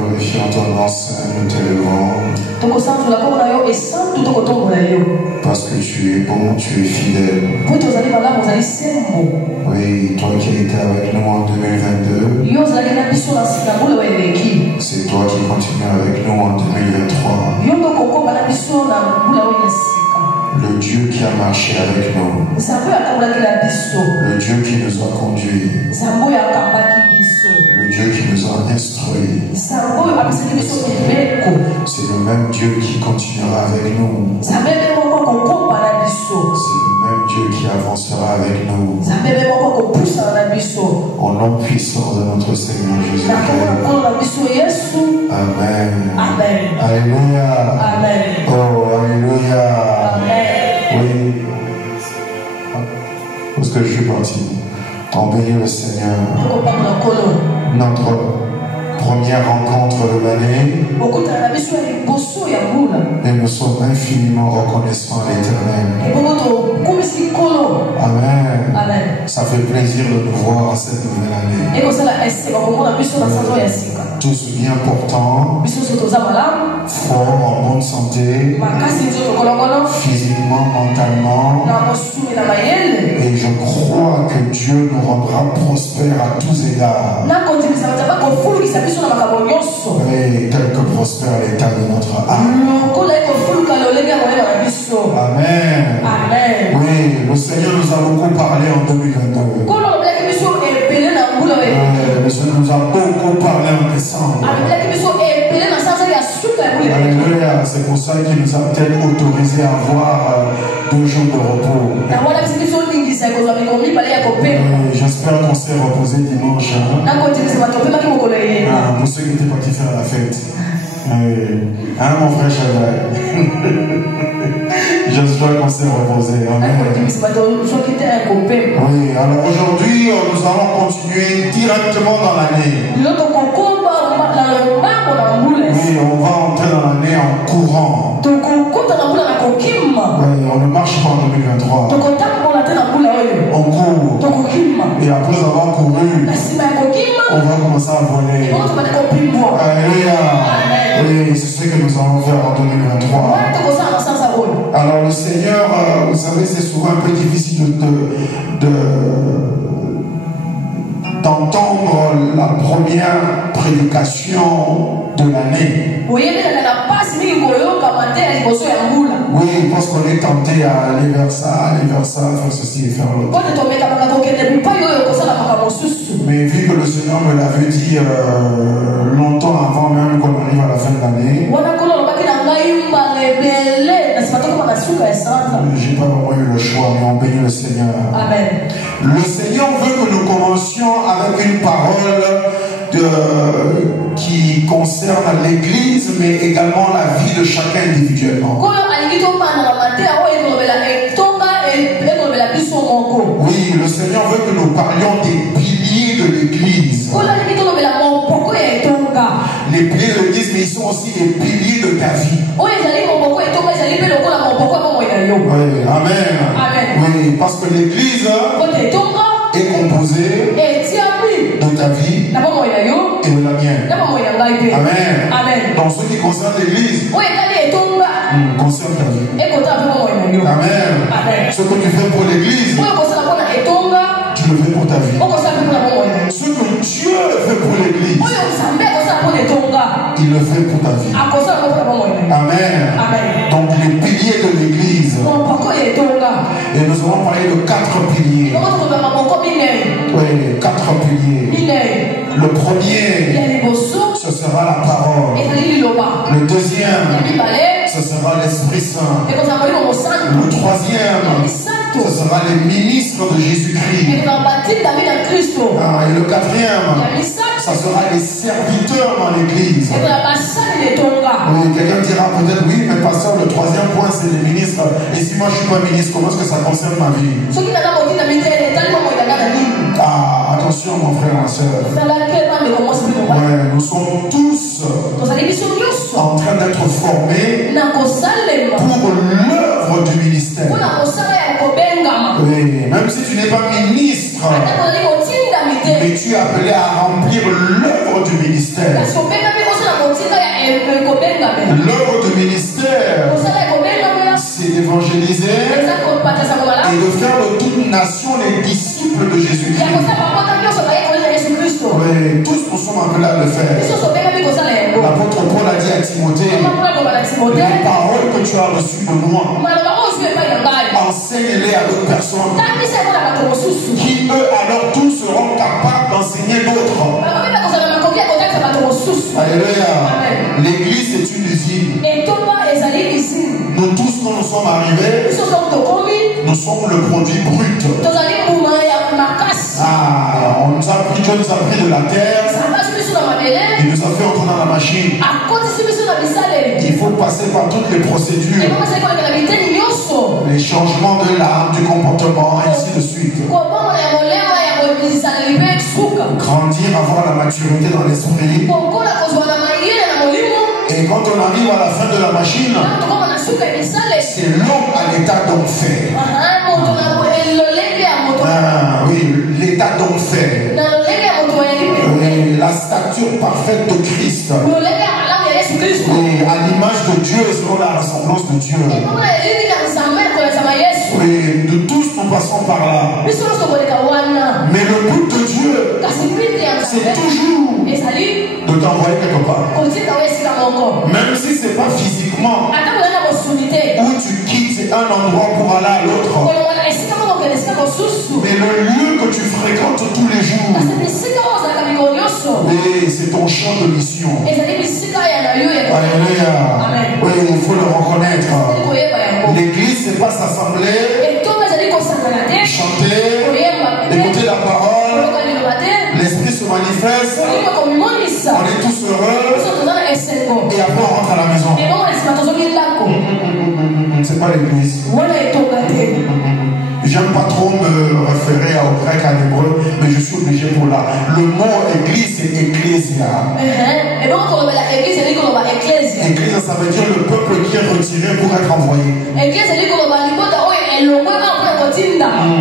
glorifions ton nom saint, nous t'élevons. Parce que tu es bon, tu es fidèle. Oui, toi qui étais avec nous en 2022, c'est toi qui continues avec nous en 2023. Le Dieu qui a marché avec nous. Le Dieu qui nous a conduits. Le Dieu qui nous a instruits. C'est le même Dieu qui continuera avec nous. C'est le même Dieu qui avancera avec nous. Au nom puissant de notre Seigneur Jésus-Christ. Amen. Amen. Alléluia. Amen. Oh, alléluia. Amen. Oui. Parce que je suis parti. On bénit le Seigneur. Notre première rencontre de l'année. Et nous sommes infiniment reconnaissants à l'Éternel. Amen. Amen. Ça fait plaisir de nous voir cette nouvelle année. Tous bien portants, forts, en bonne santé, physiquement, mentalement. Et je crois que Dieu nous rendra prospères à tous égards. Et tel que prospère l'état de notre âme. Amen. Amen. Oui, le Seigneur nous a beaucoup parlé en 2022. Le Seigneur nous a beaucoup parlé en décembre. Alléluia. C'est pour ça qu'il nous a peut-être autorisé à avoir 2 jours de repos. J'espère qu'on s'est reposé dimanche. Pour ceux qui étaient partis faire la fête. Hein, mon frère Chavay? J'espère qu'on s'est reposé. Amen. Oui, alors aujourd'hui, nous allons continuer directement dans l'année. Oui, on va entrer dans l'année en courant. Oui, on ne marche pas en 2023. On court. Et après avoir couru, on va commencer à voler. Alléluia. Oui, c'est ce que nous allons faire en 2023. Alors le Seigneur, vous savez, c'est souvent un peu difficile d'entendre la première prédication de l'année. Oui, parce qu'on est tenté à aller vers ça, faire ceci et faire l'autre. Mais vu que le Seigneur me l'avait dit longtemps avant même qu'on arrive à la fin de l'année, j'ai pas vraiment eu le choix, mais on bénit le Seigneur. Amen. Le Seigneur veut que nous commencions avec une parole qui concerne l'Église, mais également la vie de chacun individuellement. Oui, le Seigneur veut que nous parlions des piliers de l'Église. Les piliers de l'Église, mais ils sont aussi les piliers de ta vie. Oui, amen. Amen. Oui, parce que l'Église est composée de ta vie et de la mienne. Amen. Amen. Donc ce qui concerne l'Église concerne ta vie. Amen. Amen. Ce que tu fais pour l'Église, tu le fais pour ta vie. Ce que Dieu fait pour l'Église, il le fait pour ta vie. Amen. Donc les piliers de l'Église. Et nous allons parler de 4 piliers. Oui, 4 piliers. Le premier, ce sera la parole. Le deuxième, ce sera l'Esprit Saint. Le troisième, ce sera les ministres de Jésus-Christ. Et le quatrième, ça sera les serviteurs dans l'Église. Oui, quelqu'un dira peut-être oui, mais pasteur, le troisième point c'est les ministres. Et si moi je suis pas ministre, comment est-ce que ça concerne ma vie? Ah, attention mon frère, ma soeur. Ouais, nous sommes tous en train d'être formés pour l'œuvre du ministère. Oui, même si tu n'es pas ministre, mais tu es appelé à remplir l'œuvre du ministère. L'œuvre du ministère, c'est d'évangéliser et de faire de toute nation les disciples de Jésus-Christ. Oui, tous nous sommes appelés à le faire. L'apôtre Paul a dit à Timothée, les paroles que tu as reçues de moi, enseigne-les à d'autres personnes qui eux alors tous seront capables d'enseigner d'autres. Alléluia. L'église est une usine. Nous tous quand nous sommes arrivés, nous sommes le produit brut. On nous a pris, Dieu nous a pris de la terre. Il nous a fait entrer dans la machine. Il faut passer par toutes les procédures, les changements de l'âme, du comportement, ainsi de suite. Grandir, avoir la maturité dans l'esprit. Et quand on arrive à la fin de la machine, c'est l'homme à l'état d'enfer. Oui, l'état d'enfer. La stature parfaite de Christ. Oui, à l'image de Dieu et selon la ressemblance de Dieu. Oui, de tous nous passons par là. Mais le but de Dieu, c'est toujours de t'envoyer quelque part. Même si ce n'est pas physiquement, où tu quittes, c'est un endroit pour aller à l'autre. Mais le lieu que tu fréquentes tous les jours, c'est ton champ de mission. Alléluia. Oui, il faut le reconnaître. L'église, c'est pas s'assembler, chanter, écouter la parole, l'esprit se manifeste, on est tous heureux, et après on rentre à la maison. C'est pas l'église. J'aime pas trop me référer au grec, à l'hébreu, mais je suis obligé pour là. Le mot église, c'est ecclésia. Église, ça veut dire le peuple qui est retiré pour être envoyé.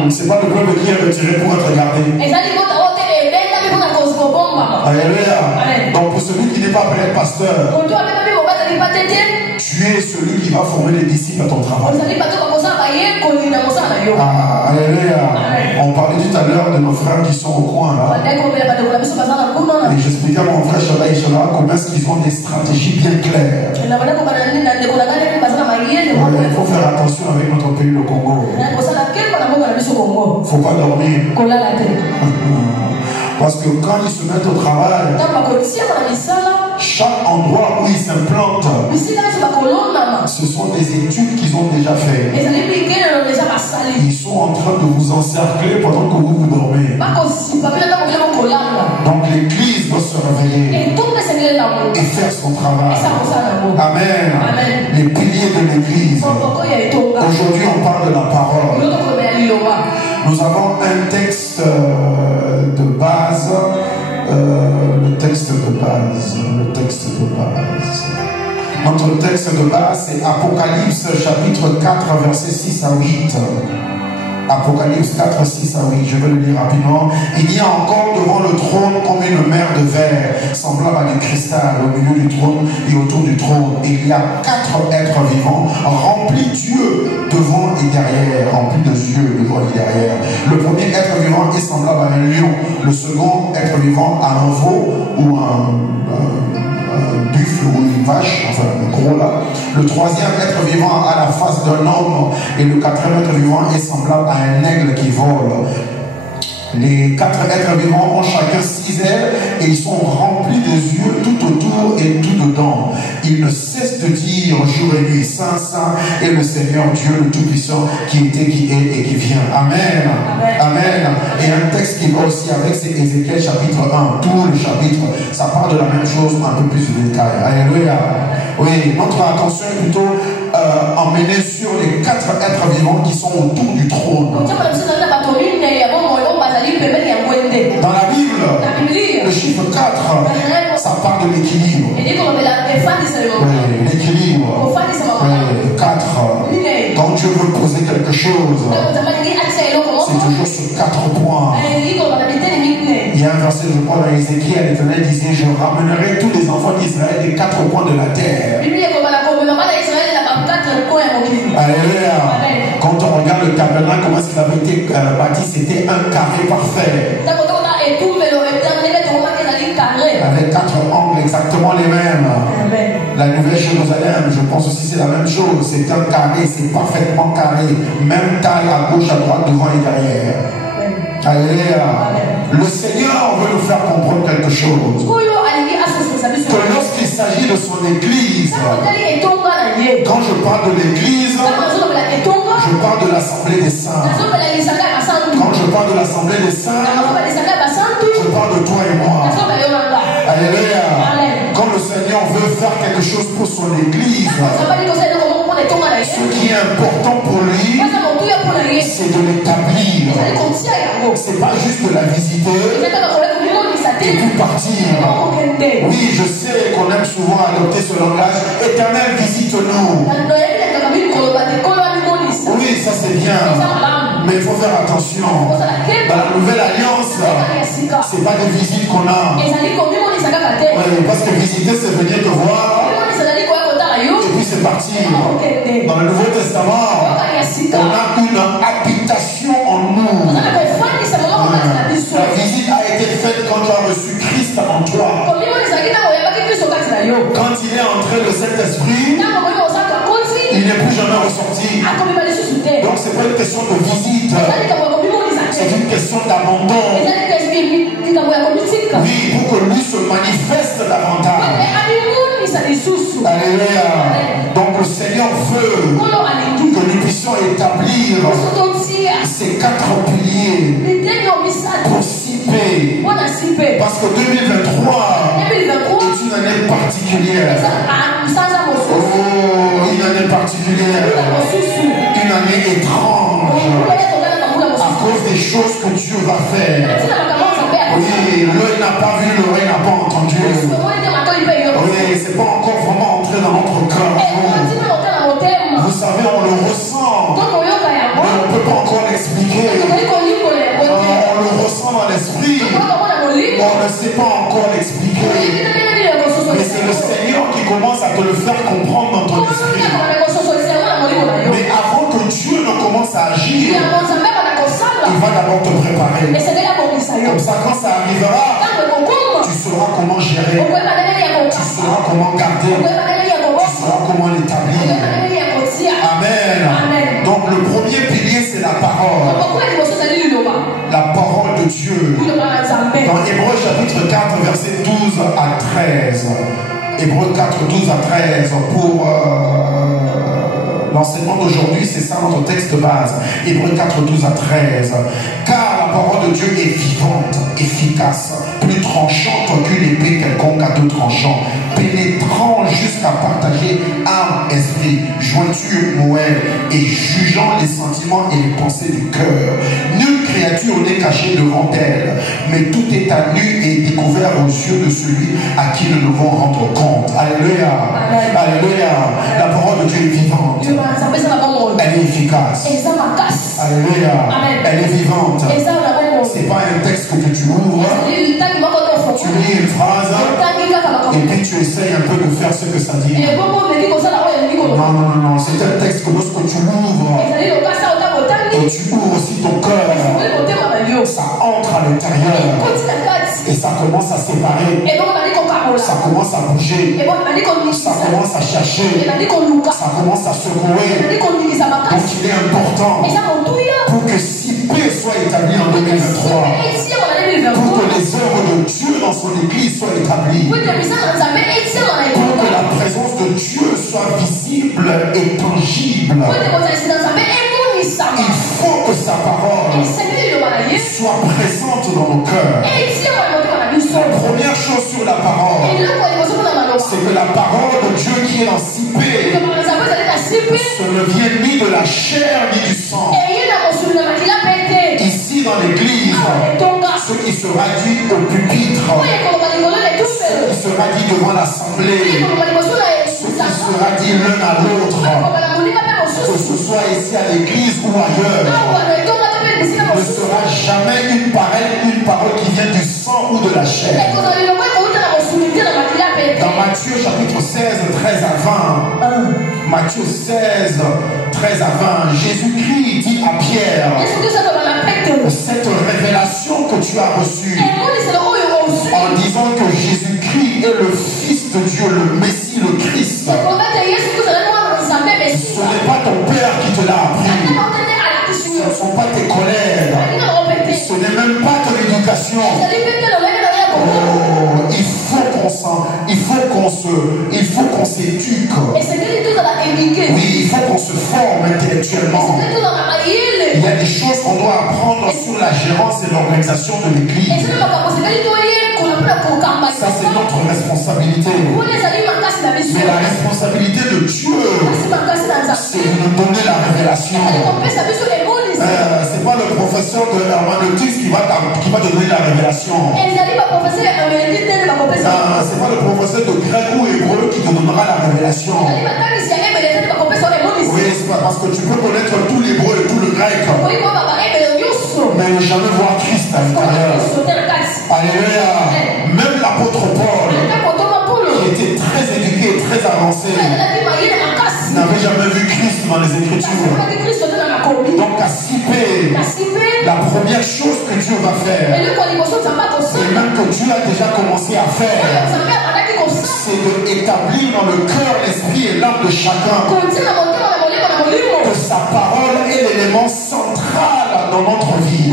C'est pas le peuple qui est retiré pour être gardé. Alléluia. Donc pour celui qui n'est pas appelé pasteur, tu es celui qui va former les disciples à ton travail. Alléluia. On parlait tout à l'heure de nos frères qui sont au coin là. Et j'expliquais à mon frère Shabbat Ishara comment est-ce qu'ils ont des stratégies bien claires. Il faut faire attention avec notre pays, le Congo. Il ne faut pas dormir. Parce que quand ils se mettent au travail, chaque endroit où ils s'implantent, ce sont des études qu'ils ont déjà faites. Ils sont en train de vous encercler pendant que vous dormez. Donc l'église doit se réveiller et faire son travail. Amen. Les piliers de l'église. Aujourd'hui on parle de la parole. Nous avons un texte de base. Le texte de base. Notre texte de base, c'est Apocalypse chapitre 4, versets 6 à 8. Apocalypse 4, 6 à 8. Je vais le lire rapidement. Il y a encore devant le trône comme une mer de verre, semblable à du cristal, au milieu du trône et autour du trône. Et il y a 4 êtres vivants, remplis d'yeux devant et derrière, remplis de yeux devant et derrière. Le premier être vivant est semblable à un lion. Le second être vivant à un veau ou un buffle ou une vache, enfin le gros là. Le troisième être vivant a la face d'un homme et le quatrième être vivant est semblable à un aigle qui vole. Les 4 êtres vivants ont chacun 6 ailes et ils sont remplis de yeux tout autour et tout dedans. Ils ne cessent de dire jour et nuit, Saint, Saint est le Seigneur Dieu le Tout-Puissant qui était, qui est et qui vient. Amen. Amen. Et un texte qui va aussi avec, c'est Ézéchiel chapitre 1. Tout le chapitre, ça parle de la même chose, un peu plus de détail. Alléluia. Oui, notre attention est plutôt emmenée sur les 4 êtres vivants qui sont autour du trône. Dans la Bible, le chiffre 4, ça parle de l'équilibre. Oui, l'équilibre. Oui, 4. Quand Dieu veut poser quelque chose, c'est toujours sur 4 points. Il y a un verset, je crois, dans Ézéchiel, l'Éternel disait, je ramènerai tous les enfants d'Israël des 4 4 coins de la terre. Alléluia. Quand on regarde le tabernacle, comment est-ce qu'il avait été bâti, c'était un carré parfait. Avec 4 angles exactement les mêmes. La Nouvelle Jérusalem, je pense aussi c'est la même chose. C'est un carré, c'est parfaitement carré. Même taille à gauche, à droite, devant et derrière. Alléluia. Le Seigneur veut nous faire comprendre quelque chose. Que lorsqu'il s'agit de son église, quand je parle de l'église, je parle de l'assemblée des saints. Quand je parle de l'assemblée des saints, je parle de toi et moi. Alléluia. Quand le Seigneur veut faire quelque chose pour son église, ce qui est important pour lui, c'est de l'établir. C'est pas juste de la visiter et puis partir. Oui, je sais qu'on aime souvent adopter ce langage. Éternel, visite-nous. Oui, ça c'est bien. Mais il faut faire attention. Dans la nouvelle alliance, c'est pas des visites qu'on a. Oui, parce que visiter, c'est venir te voir. Et puis c'est parti. Dans le Nouveau Testament, on a une habitation en nous. La visite a été faite quand tu as reçu Christ en toi. Quand il est entré le Saint-Esprit, il n'est plus jamais ressorti. Donc c'est pas une question de visite, c'est une question d'abandon. Oui, pour que lui se manifeste davantage. Alléluia. Donc le Seigneur veut que nous puissions établir ces 4 piliers pour s'y. Parce que 2023 est une année particulière. Oh, une année particulière. Une année étrange. À cause des choses que Dieu va faire. Oui, l'œil n'a pas vu, l'oreille n'a pas entendu. Oui, c'est pas encore vraiment entré dans notre cœur. Vous savez, on le ressent. Mais on ne peut pas encore l'expliquer. On le ressent dans l'esprit. On ne sait pas encore l'expliquer. Mais c'est le Seigneur qui commence à te le faire comprendre dans ton esprit. Mais avant que Dieu ne commence à agir, il va d'abord te préparer. Comme ça, quand ça arrivera, tu sauras comment gérer. Tu sauras comment garder. Tu sauras comment l'établir. Amen. Donc le premier pilier, c'est la parole. La parole de Dieu. Dans Hébreux chapitre 4, verset 12 à 13. Hébreux 4, 12 à 13. Pour l'enseignement d'aujourd'hui, c'est ça notre texte de base. Hébreux 4, 12 à 13. Car la parole de Dieu est vivante, efficace, plus tranchante qu'une épée quelconque à 2 tranchants, pénétrant jusqu'à partager âme, esprit, jointure, moelle, et jugeant les sentiments et les pensées du cœur. Nulle créature n'est cachée devant elle, mais tout est à nu et découvert aux yeux de celui à qui nous devons rendre compte. Alléluia. Alléluia. La parole de Dieu est vivante. Elle est efficace. Alléluia. Elle est vivante. C'est pas un texte que tu ouvres, tu lis une phrase et puis tu essayes un peu de faire ce que ça dit. Non, c'est un texte que lorsque tu l'ouvres et tu ouvres aussi ton cœur, ça entre à l'intérieur et ça commence à séparer, ça commence à bouger, ça commence à chercher, ça commence à secouer. Donc il est important pour que si paix soit établie en 2023, pour que les œuvres de Dieu dans son église soient établies, pour que la présence de Dieu soit visible et tangible, il faut que sa parole soit présente dans nos cœurs. La première chose sur la parole, c'est que la parole de Dieu qui est en Sipé, ce ne vient ni de la chair ni du sang. Ici dans l'église, ce qui se radie au pupitre, ce qui se radie devant l'assemblée, ce qui se radie l'un à l'autre, que ce soit ici à l'église ou ailleurs, ne sera jamais une parole qui vient du sang ou de la chair. Dans Matthieu Matthieu chapitre 16, 13 à 20. Matthieu 16, 13 à 20. Jésus-Christ dit à Pierre, cette révélation que tu as reçue en disant que Jésus-Christ est le Fils de Dieu, le Messie, le Christ, ce n'est pas ton Père qui te l'a appris. Ce ne sont pas tes collègues. Ce n'est même pas ton éducation. Oh, il faut qu'on s'éduque. Oui, il faut qu'on se forme intellectuellement. Il y a des choses qu'on doit apprendre sur la gérance et l'organisation de l'église. Ça, c'est notre responsabilité. Mais la responsabilité de Dieu, c'est de nous donner la révélation. C'est pas le professeur de herméneutique qui va te donner la révélation. C'est pas le professeur de grec ou hébreu qui te donnera la révélation. Oui, c'est pas parce que tu peux connaître tout l'hébreu et tout le grec, mais jamais voir Christ à l'intérieur. Alléluia. Même l'apôtre Paul, qui était très éduqué, très avancé, n'avait jamais vu Christ dans les Écritures. Donc à Sipé, la première chose que Dieu va faire, et même que Dieu a déjà commencé à faire, c'est d'établir dans le cœur, l'esprit et l'âme de chacun que sa parole est l'élément central dans notre vie.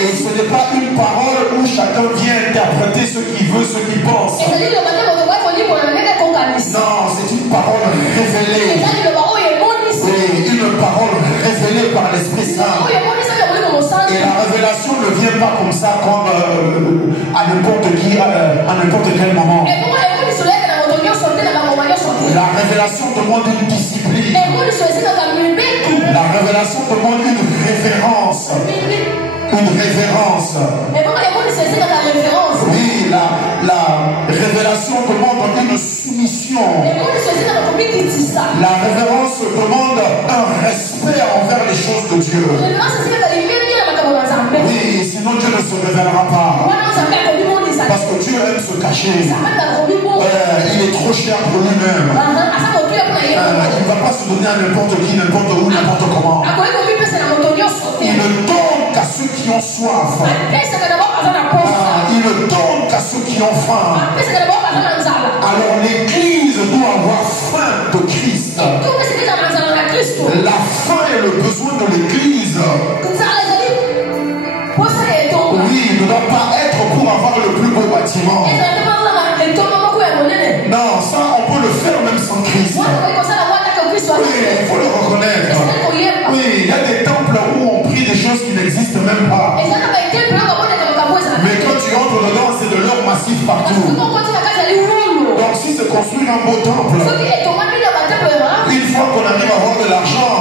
Et ce n'est pas une parole où chacun vient interpréter ce qu'il veut, ce qu'il pense. Non, c'est une parole révélée. Oui, une parole révélée par l'Esprit Saint. Et la révélation ne vient pas comme ça, comme à n'importe qui, à n'importe quel moment. La révélation demande une discipline. La révélation demande une révérence. Une révérence. Oui, la révélation demande une soumission. La révérence demande un respect envers les choses de Dieu. Oui, sinon Dieu ne se révélera pas. Parce que Dieu aime se cacher. Il est trop cher pour lui-même. Il ne va pas se donner à n'importe qui, n'importe où, n'importe comment. Il ne donne qu'à ceux qui ont soif. Il ne donne qu'à ceux qui ont faim. Alors l'église doit avoir faim de Christ. La faim et le besoin de l'église, oui, ne doit pas être pour avoir le plus beau bâtiment. Non, ça on peut le faire même sans Christ. Oui, il faut le reconnaître. Oui, il y a des temples où on prie des choses qui n'existent même pas. Mais quand tu entres dedans, c'est de l'or massif partout. Donc si se construit un beau temple, une fois qu'on arrive à avoir de l'argent,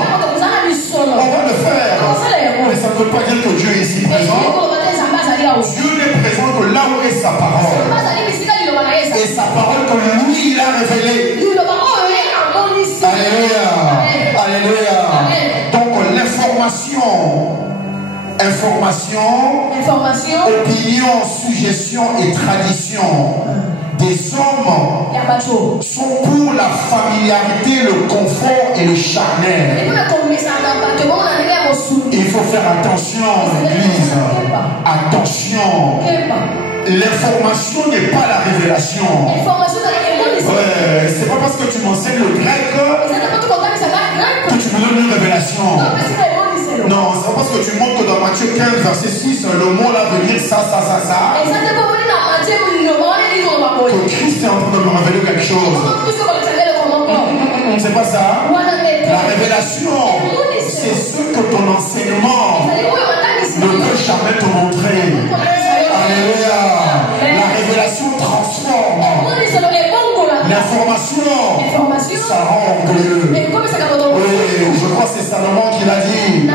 on va le faire. Mais ça ne veut pas dire que Dieu est ici présent. Dieu n'est présent que là où est sa parole. Et sa parole que lui il a révélée. Alléluia. Alléluia. Donc information, opinion, suggestion et tradition des hommes sont pour la familiarité, le confort et le charnel. Il faut faire attention, l'église. Attention. L'information n'est pas la révélation. Ouais, c'est pas parce que tu m'enseignes le grec que tu me donnes une révélation. Non, c'est pas parce que tu montres que dans Matthieu 15, verset 6, le mot là veut dire ça. Que Christ est en train de me révéler quelque chose. C'est pas ça. La révélation, c'est ce que ton enseignement ne peut jamais te montrer. Alléluia. La révélation transforme. L'information, ça rend orgueilleux. Oui, je crois que c'est Salomon qui l'a dit. La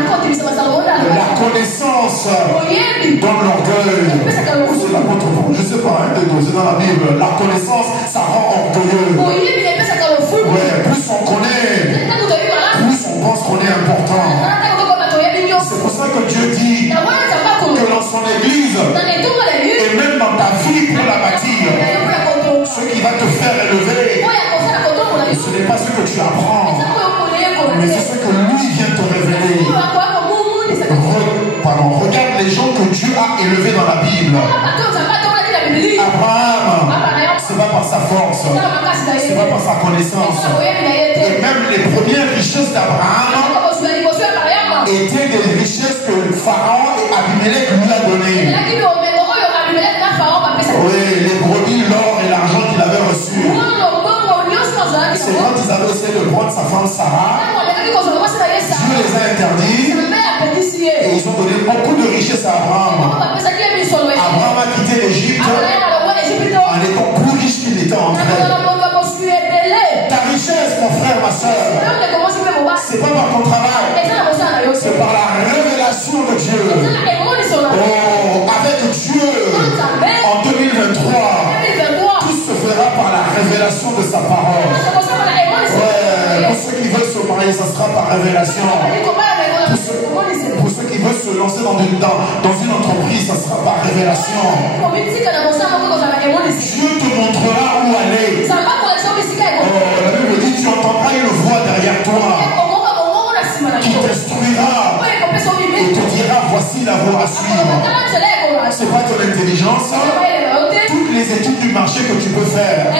connaissance donne l'orgueil. C'est l'apôtre Paul, je ne sais pas, c'est dans la Bible. La connaissance, ça rend orgueilleux. Ouais, plus on connaît, plus on pense qu'on est important. C'est pour ça que Dieu dit que dans son église, et même dans ta vie pour la bâtir, ce va te faire élever, ce n'est pas ce que tu apprends, mais c'est ce que lui vient te révéler. Regarde les gens que Dieu a élevés dans la Bible. Abraham, ce n'est pas par sa force, ce n'est pas par sa connaissance. Et même les premières richesses d'Abraham étaient des richesses que Pharaon et Abimelech lui a données. Oui, les brebis, l'or et l'argent qu'il avait reçu. C'est quand ils avaient essayé de prendre sa femme Sarah, Dieu les a interdits et ils ont donné beaucoup de richesses à Abraham. Abraham a quitté l'Égypte en étant plus riche qu'il était entré. Ta richesse, mon frère, ma soeur, c'est pas par ton travail, c'est par la révélation de Dieu. Oh, avec Dieu, en 2023, tout se fera par la révélation de sa parole. Ouais, pour ceux qui veulent se marier, ça sera par révélation. Pour ceux qui veulent se lancer dans une entreprise, ça sera par révélation. Dieu te montrera où aller. Oh, la Bible dit, tu entendras une voix derrière toi qui t'instruira et te dira, voici la voie à suivre. C'est pas ton intelligence. Toutes les études du marché que tu peux faire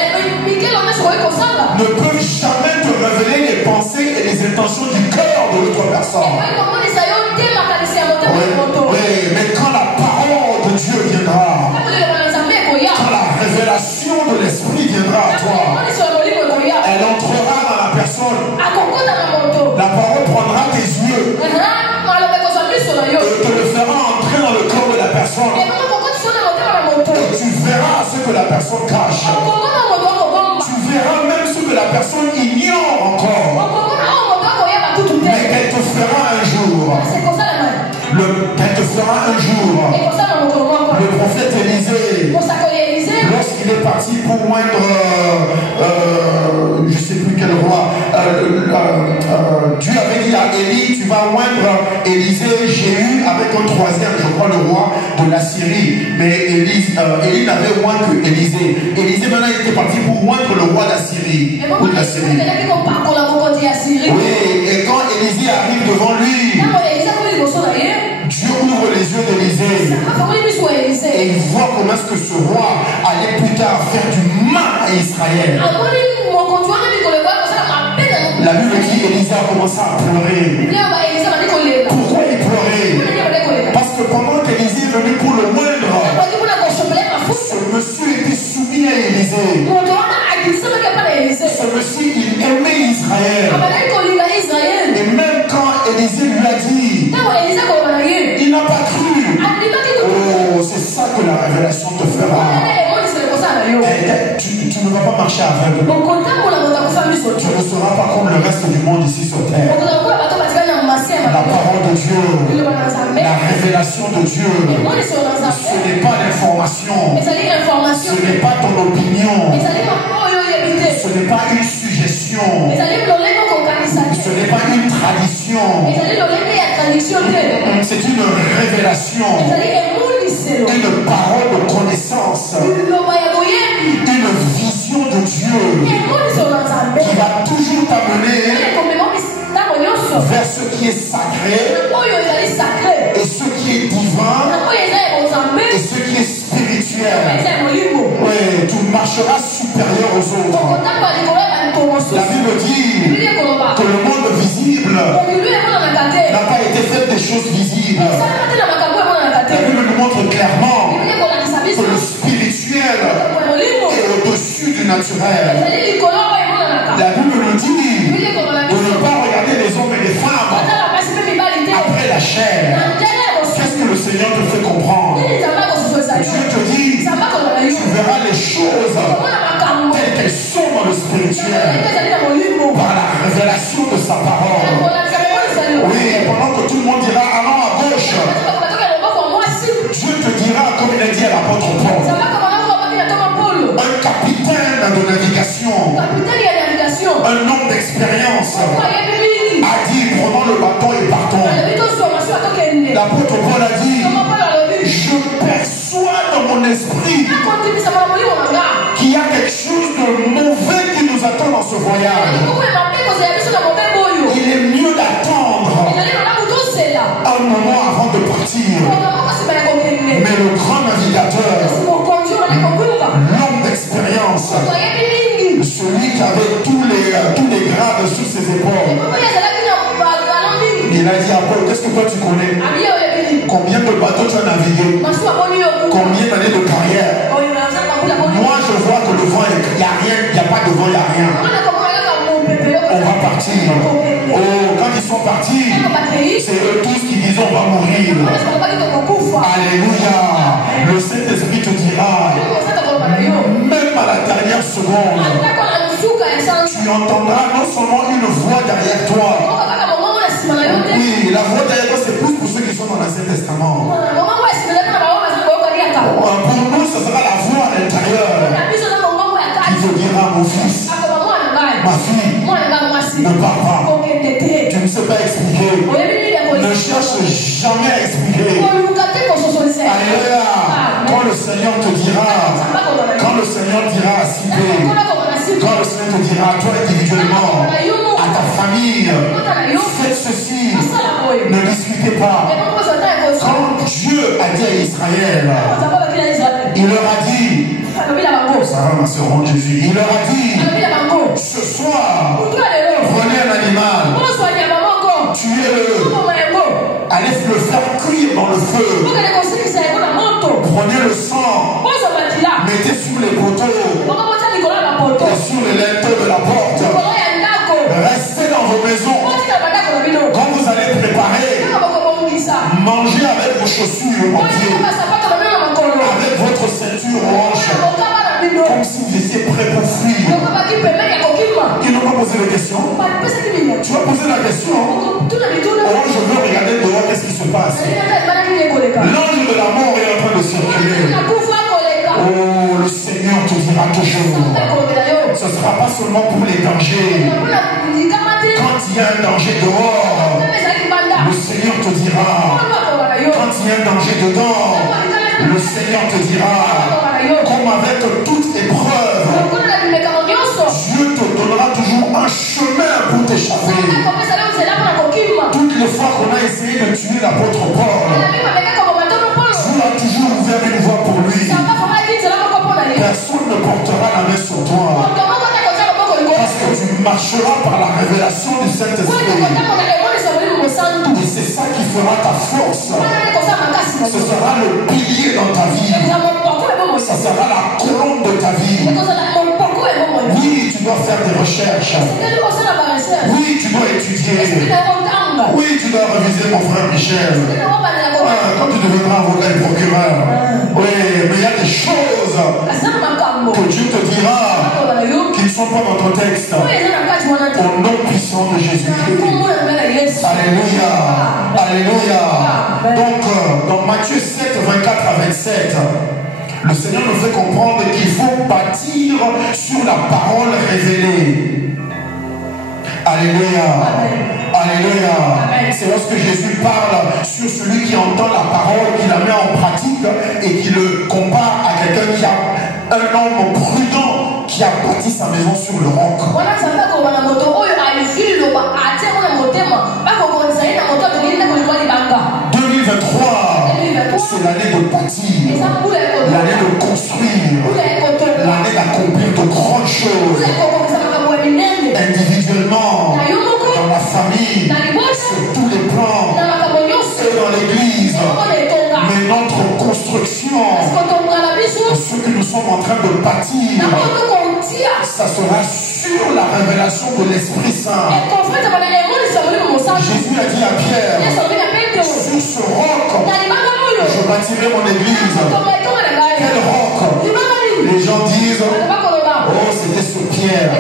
ne peuvent jamais te révéler les pensées et les intentions du cœur de l'autre personne. Oui, mais quand la parole de Dieu viendra, quand la révélation de l'esprit viendra à toi, elle entrera dans la personne. La parole prendra tes yeux et te le fera entrer dans le corps de la personne. Et tu verras ce que la personne cache. Tu verras même ce que la personne ignore encore. Mais qu'elle te fera un jour. Qu'elle te fera un jour. Le prophète Élisée, lorsqu'il est parti pour moindre, je ne sais plus quel roi, Dieu avait dit à Élie, tu vas moindre Élisée, Jéhu, avec un troisième, je crois, le roi de la Syrie. Mais Élie n'avait moins que Élisée. Élisée maintenant il était parti pour moindre le roi d'Assyrie. Oui, et quand Élisée arrive devant lui, Dieu ouvre les yeux d'Élisée et il voit comment est-ce que ce roi allait plus tard faire du mal à Israël. La Bible dit Élisée a commencé à pleurer. Pourquoi il pleurait? Parce que pendant qu'Élisée est venu pour le moindre, ce monsieur était soumis à Élisée. Ce monsieur, il aimait Israël. Et même quand Élisée lui a dit, il n'a pas cru. Oh, c'est ça que la révélation te fera. Tu ne vas pas marcher aveugle. Tu ne seras pas comme le reste du monde ici sur terre. La parole de Dieu, la révélation de Dieu, ce n'est pas l'information, ce n'est pas ton opinion, ce n'est pas une suggestion, ce n'est pas une tradition, c'est une révélation, une parole de connaissance, une vision de Dieu qui va toujours t'amener vers ce qui est sacré et ce qui est divin et ce qui est spirituel. Oui, tu marcheras supérieur aux autres. La Bible dit que le monde visible n'a pas été fait des choses visibles. La Bible nous montre clairement que le spirituel est au-dessus du naturel. La Bible nous dit de ne pas regarder les hommes et les femmes après la chair. Qu'est-ce que le Seigneur te fait comprendre? Dieu te dit, tu verras les choses telles qu'elles sont dans le spirituel par la révélation de sa parole. Oui, pendant que tout le monde dira allons à gauche, Dieu te dira, comme il a dit à l'apôtre Paul, un capitaine de navigation, un homme d'expérience a dit prenons le bateau et partons. L'apôtre Paul a dit je perçois dans mon esprit qu'il y a quelque chose de mauvais qui nous attend dans ce voyage, il est mieux d'attendre un moment avant de partir. Mais le grand navigateur, l'homme d'expérience, celui qui avait tous les grades sur ses épaules, il a dit à Paul, qu'est-ce que toi tu connais? Combien de bateaux tu as navigué? Combien d'années de carrière? Moi je vois que le vent, il n'y a rien, il n'y a pas de vent, il n'y a rien. On va partir. Oh, quand ils sont partis, c'est eux tous qui disent on va mourir. Alléluia. Le Saint-Esprit te dira, même à la dernière seconde, tu entendras non seulement une voix derrière toi. Oui, la voix derrière toi, c'est plus pour ceux qui sont dans l'Ancien Testament. Pour nous, ce sera la voix à l'intérieur qui te dira, mon fils, ma fille, ne pars pas. Tu ne sais pas expliquer. Ne cherche jamais à expliquer. Alléluia. Quand le Seigneur te dira, quand le Seigneur dira à Sylvé, quand le Seigneur te dira à toi individuellement, à ta famille, faites ceci, ne discutez pas. Quand Dieu a dit à Israël, il leur a dit, ça va ma soeur en Jésus, il leur a dit, ce soir, prenez un animal, tuez-le, allez le faire cuire dans le feu, prenez le sang, mettez sur les poteaux et sur les linteaux de la porte, restez dans vos maisons. Quand vous allez préparer, mangez avec vos chaussures en pied, avec votre ceinture orange, comme si vous étiez prêt pour fuir. Ils n'ont pas posé de question. Tu vas poser la question. Oh, je veux regarder dehors, qu'est-ce qui se passe. L'ange de la mort est en train de circuler. Oh, le Seigneur te dira toujours. Ce ne sera pas seulement pour les dangers. Quand il y a un danger dehors, le Seigneur te dira. Quand il y a un danger dedans, le Seigneur te dira. Comme avec toute épreuve, Dieu te donnera toujours un chemin pour t'échapper. Toutes les fois qu'on a essayé de tuer l'apôtre Paul, Dieu a toujours ouvert une voie pour lui. Personne ne portera la main sur toi. Parce que tu marcheras par la révélation du Saint-Esprit. Et c'est ça qui fera ta force. Ce sera le pilier dans ta vie. Ça sera la colonne de ta vie. Oui, tu dois faire des recherches. Oui, tu dois étudier. Oui, tu dois réviser, mon frère Michel. Quand tu deviendras avocat et procureur. Oui, mais il y a des choses que Dieu te dira qui ne sont pas dans ton texte. Au nom puissant de Jésus-Christ. Alléluia. Alléluia. Donc, dans Matthieu 7, 24 à 27, le Seigneur nous fait comprendre qu'il faut bâtir sur la parole révélée. Alléluia. Alléluia. C'est lorsque Jésus parle sur celui qui entend la parole, qui la met en pratique et qui le compare à quelqu'un qui a un homme prudent qui a bâti sa maison sur le roc. 2023, c'est l'année de bâtir, l'année de construire, l'année d'accomplir de grandes choses. Individuellement, dans la famille, sur tous les plans, et dans l'église. Mais notre construction, ce que nous sommes en train de bâtir, ça sera sur la révélation de l'Esprit Saint. Jésus a dit à Pierre, sur ce roc, je bâtirai mon église. Quel roc? Les gens disent, oh, c'était sur Pierre.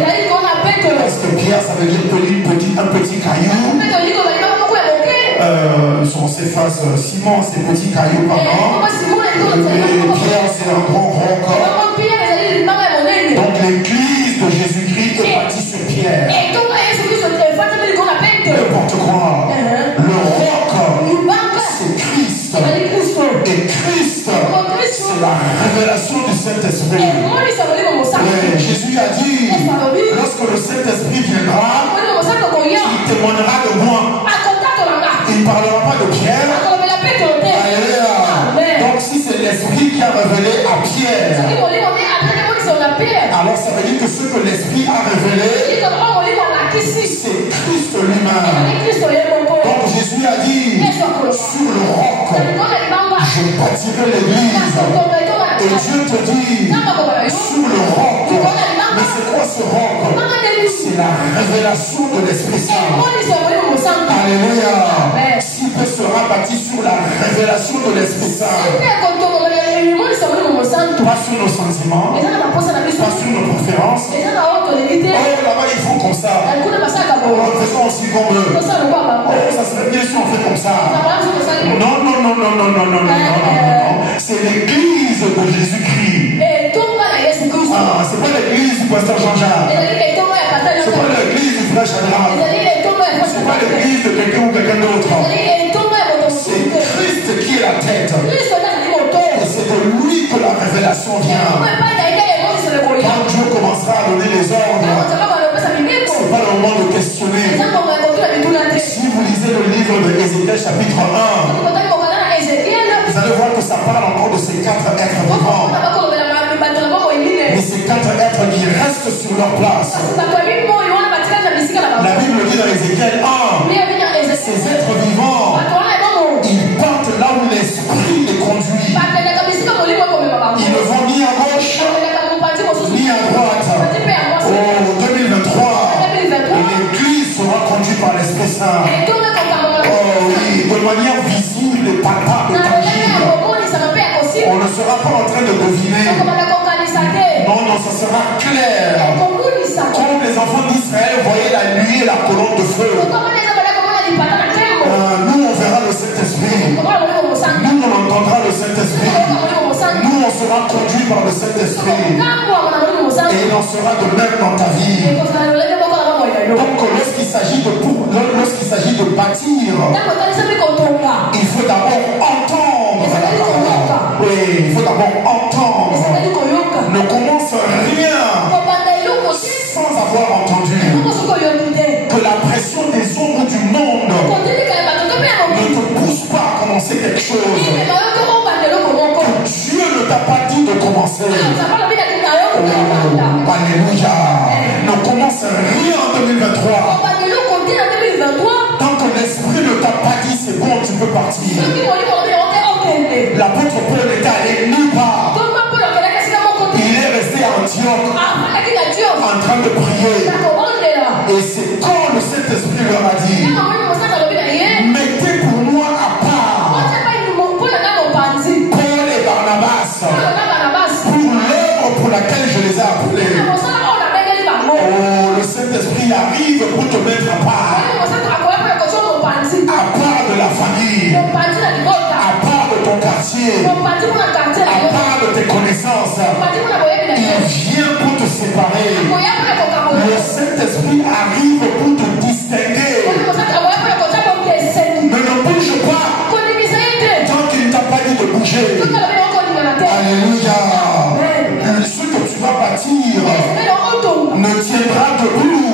Parce que Pierre, ça veut dire un petit caillou. Son s'efface Simon, ces petits cailloux, pardon. Et Pierre, c'est un grand roc. Donc l'église de Jésus-Christ est bâtie sur Pierre. N'importe quoi. Le roc, c'est Christ. Et Christ, c'est la révélation du Saint-Esprit. Alors ça veut dire que ce que l'Esprit a révélé, c'est Christ lui-même. Donc Jésus a dit, sur le roc, je bâtirai l'église. Et Dieu te dit, sur le roc. Mais c'est quoi ce roc? C'est la révélation de l'Esprit Saint. Alléluia. S'il peut sera bâti sur la révélation de l'Esprit Saint. Pas sur nos sentiments, pas sur nos préférences. Oh, là-bas, ils font comme ça. Faisons aussi comme eux. Oh, ça serait bien si on fait comme ça. Non, non, non, non, non, non, non, non, non. C'est l'église de Jésus-Christ. Ah, c'est pas l'église du pasteur Jean-Jacques. C'est pas l'église du frère Shadrach. C'est pas l'église de quelqu'un ou quelqu'un d'autre. C'est Christ qui est la tête. Et c'est de lui que la révélation vient. Quand Dieu commencera à donner les ordres, c'est pas le moment de questionner. Si vous lisez le livre de Ézéchiel chapitre 1, vous allez voir que ça parle encore de ces 4 êtres vivants. Mais ces 4 êtres qui restent sur leur place. La Bible dit dans Ézéchiel 1, ces êtres vivants, ils partent là où l'Esprit les conduit. Ils ne vont ni à gauche, ni à droite. Oh, 2023, l'Église sera conduite par l'Esprit Saint. Oh oui, de manière visible et palpable, tangible. On ne sera pas en train de deviner. Non, non, ça sera clair. Comme les enfants d'Israël voyaient la nuit et la colonne de feu. Nous, on verra le Saint-Esprit. Nous, on entendra le Saint-Esprit. Nous, on sera conduit par le Saint-Esprit. Et il en sera de même dans ta vie. Donc, lorsqu'il s'agit de bâtir, il faut d'abord entendre la parole. Oui, il faut d'abord entendre. Ne commence rien sans avoir entendu. Que la pression des ombres du monde ne te pousse pas à commencer quelque chose. Dieu ne t'a pas dit de commencer. Alléluia. Ne commence rien en 2023. Tant que l'Esprit ne t'a pas dit c'est bon, tu peux partir. L'apôtre Paul n'était allé nulle part. Il est resté à Antioche en train de prier. Et c'est quand le Saint-Esprit leur a dit, mettez pour moi à part Paul et Barnabas pour l'œuvre pour laquelle je les ai appelés. Oh, le Saint-Esprit arrive pour te mettre à part. À part de la famille, à part de ton quartier, à part de tes connaissances. Il vient pour te séparer. Le Saint-Esprit arrive pour te distinguer. Mais ne bouge pas tant qu'il ne t'a pas dit de bouger. Alléluia. Ce que tu vas bâtir ne tiendra debout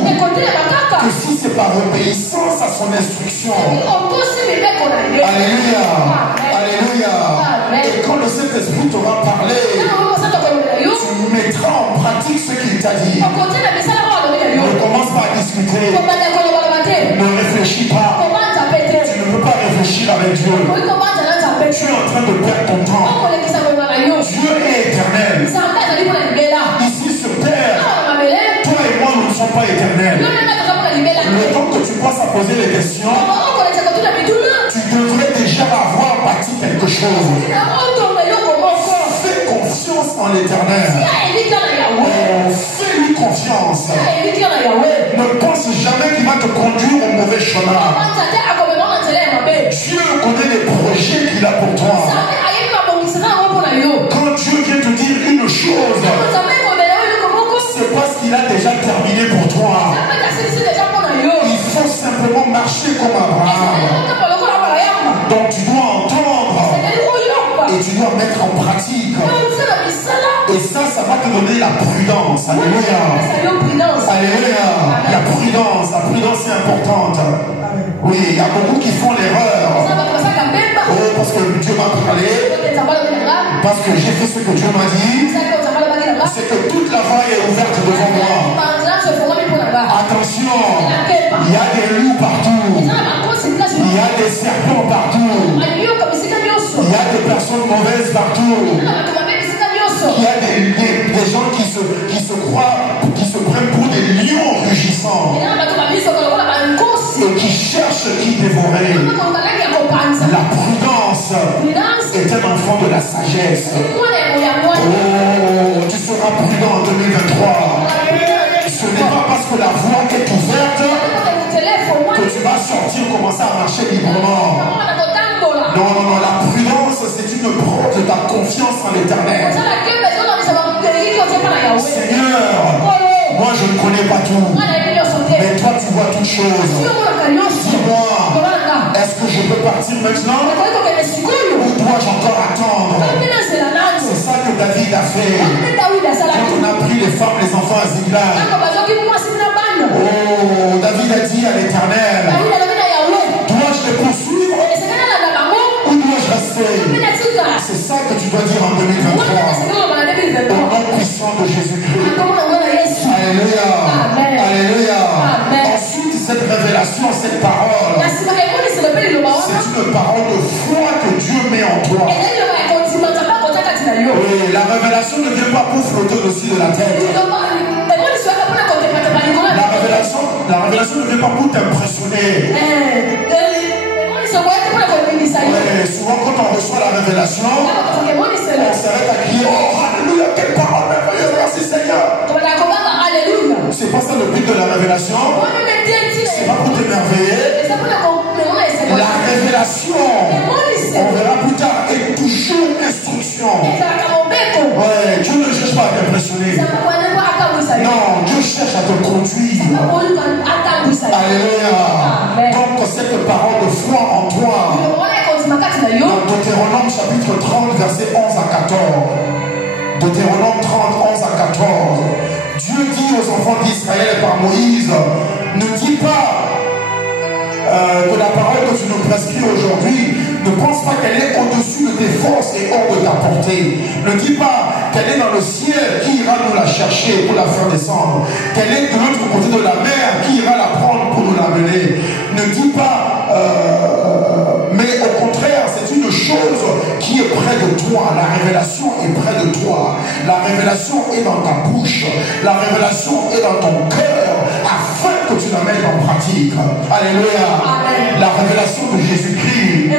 que si c'est par obéissance à son instruction. Alléluia. Alléluia. Et quand le Saint-Esprit t'aura parlé, tu mettras en pratique ce qu'il t'a dit. Ne commence pas à discuter. Ne réfléchis pas. Tu ne peux pas réfléchir avec Dieu. Tu es en train de perdre ton temps. Dieu est éternel. Ici sur terre, toi et moi, nous ne sommes pas éternels. Le temps que tu passes à poser les questions, tu devrais déjà avoir bâti quelque chose. Fais confiance en l'éternel. Fais-lui confiance. Ne pense jamais qu'il va te conduire au mauvais chemin. Dieu connaît les projets qu'il a pour toi. Quand Dieu vient te dire une chose, c'est parce qu'il a déjà terminé pour toi. Il faut simplement marcher comme Abraham. Donc tu dois entendre et tu dois mettre en pratique. Et ça va te donner la prudence. Alléluia. Alléluia. La prudence est importante. Oui, il y a beaucoup qui font l'erreur. Oh, parce que Dieu m'a parlé. Parce que j'ai fait ce que Dieu m'a dit. c'est que toute la voie est ouverte devant moi. Attention, il y a des loups partout. Il y a des serpents partout. Il y a des personnes mauvaises partout. Il y a des gens qui se croient, qui se prennent pour des lions rugissants et qui cherchent qui dévorer. La prudence est un enfant de la sagesse. Oh, tu seras prudent en 2023. Ce n'est pas parce que la voie est ouverte que tu vas sortir, commencer à marcher librement. Non, non, non, la prudence, c'est une preuve de ta confiance en l'Éternel. Seigneur, moi je ne connais pas tout, mais toi tu vois toutes choses. Dis-moi, est-ce que je peux partir maintenant ou dois-je encore attendre? C'est ça que David a fait. Quand on a pris les femmes, les enfants à Ziklag. Oh, David a dit à l'Éternel, dois-je les poursuivre ou dois-je rester? C'est ça que tu dois dire en 2023. Au nom puissant de Jésus-Christ. Alléluia. Alléluia. Ensuite, cette révélation, cette parole, c'est une parole de foi que Dieu met en toi. Oui, la révélation ne vient pas pour flotter au-dessus de la tête. La révélation ne vient pas pour t'impressionner. Souvent quand on reçoit la révélation, on s'arrête à crier, oh alléluia, quelle parole merveilleuse, merci Seigneur. C'est pas ça le but de la révélation. C'est pas pour t'émerveiller. La révélation, on verra plus tard, est toujours instruction. Ouais, Dieu ne cherche pas à t'impressionner. Non, Dieu cherche à te conduire. Alléluia. Donc cette parole de foi en toi, dans Deutéronome chapitre 30 verset 11 à 14. Deutéronome 30, 11 à 14. Dieu dit aux enfants d'Israël par Moïse, ne dis pas que la parole que tu nous prescris aujourd'hui, ne pense pas qu'elle est au-dessus de tes forces et hors de ta portée. Ne dis pas qu'elle est dans le ciel, qui ira nous la chercher pour la faire descendre. Qu'elle est de l'autre côté de la mer, qui ira la prendre pour nous l'amener. Ne dis pas, mais au contraire, c'est une chose qui est près de toi. La révélation est près de toi. La révélation est dans ta bouche. La révélation est dans ton cœur, afin que tu la mettes en pratique. Alléluia. Amen. La révélation de Jésus-Christ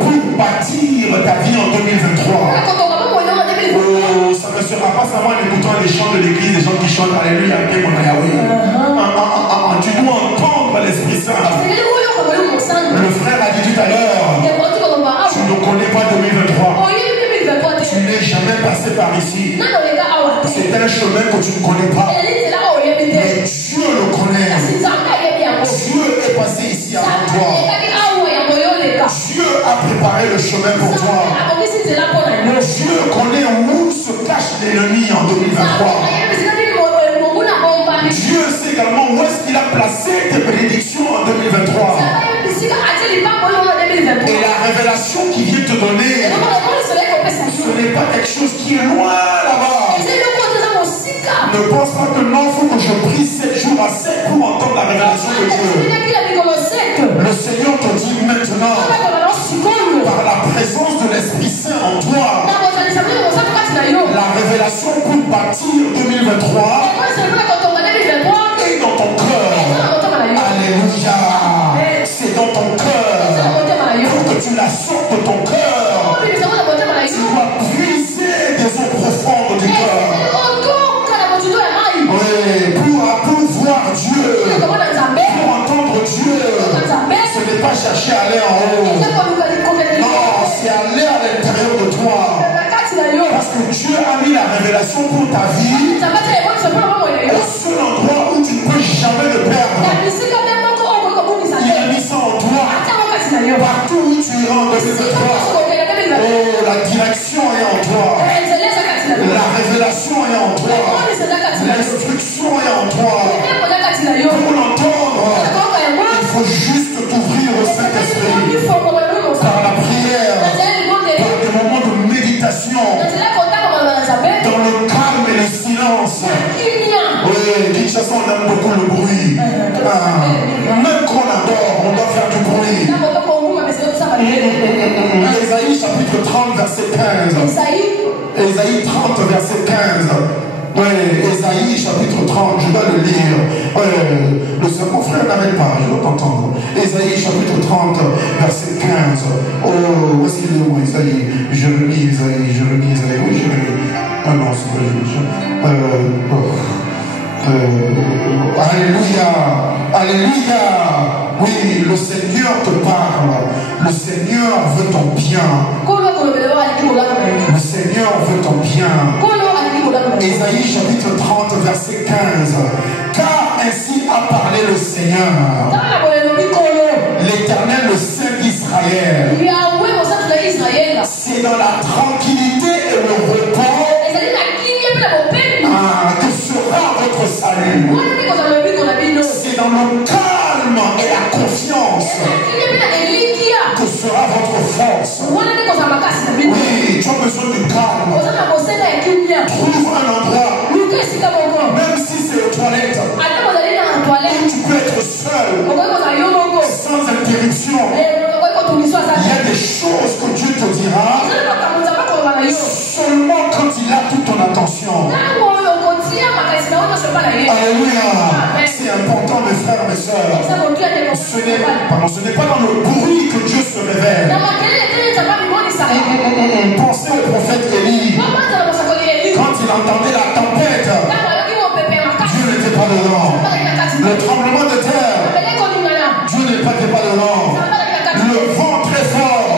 pour bâtir ta vie en 2023. Oh, ça ne sera pas seulement en écoutant les chants de l'église, les gens qui chantent Alléluia, tu dois entendre l'Esprit Saint. Le frère a dit tout à l'heure, tu ne connais pas 2023. Tu n'es jamais passé par ici. C'est un chemin que tu ne connais pas. Mais Dieu le connaît. Dieu est passé ici avant toi. Dieu a préparé le chemin pour toi. Dieu connaît où se cache l'ennemi en 2023. Dieu sait également où est-ce qu'il a placé tes bénédictions en 2023. Et la révélation qu'il vient te donner, ce n'est pas quelque chose qui est loin là-bas. Ne pense pas que non, il faut que je prie 7 jours à 7 pour entendre la révélation de Dieu. Le Seigneur te dit maintenant, par la présence de l'Esprit Saint en toi, la révélation pour bâtir 2023 est dans ton cœur. Alléluia. C'est dans ton cœur. Pour que tu la sortes de ton cœur, tu dois puiser des eaux profondes du cœur. Oui, pour voir Dieu, pour entendre Dieu, ce n'est pas chercher à aller en haut. Non, c'est aller à l'intérieur de toi. Parce que Dieu a mis la révélation pour ta vie au seul endroit où tu ne peux jamais le perdre. Il a mis ça en toi. Partout où tu iras en 2023. Oh, la direction est en toi. La révélation est en toi. L'instruction est en toi. Pour l'entendre, il faut juste t'ouvrir au Saint-Esprit. Par la prière, par des moments de méditation, dans le cadre ambiance. Oui, Kinshasa, on aime beaucoup le bruit. Même qu'on adore, on doit faire du bruit. Ésaïe chapitre 30, verset 15. Ésaïe 30, verset 15. Oui, Ésaïe chapitre 30, je dois le lire. Mon frère n'arrête pas, je dois t'entendre. Ésaïe chapitre 30, verset 15. Oh, où est-ce qu'il est où Ésaïe? Je le lis Ésaïe, oui, je le lis. Ah non, c'est pas juste. Alléluia, alléluia. Oui, le Seigneur te parle. Le Seigneur veut ton bien. Le Seigneur veut ton bien. Ésaïe chapitre 30, verset 15. Car ainsi a parlé le Seigneur, l'Éternel, le Saint d'Israël. C'est dans la tranquillité et le repos que sera votre salut. C'est dans le calme et la confiance que sera votre force. Oui, tu as besoin de calme. Trouve un endroit, même si c'est aux toilettes, où tu peux être seul, sans interruption. Il y a des choses que Dieu te dira seulement quand il a toute ton attention. Alléluia. C'est important, mes frères, mes soeurs. Ce n'est pas dans le bruit que Dieu se révèle. Pensez au prophète Élie. Quand il entendait la tempête, Dieu n'était pas dedans. Le tremblement de terre, Dieu n'était pas dedans. Le vent très fort,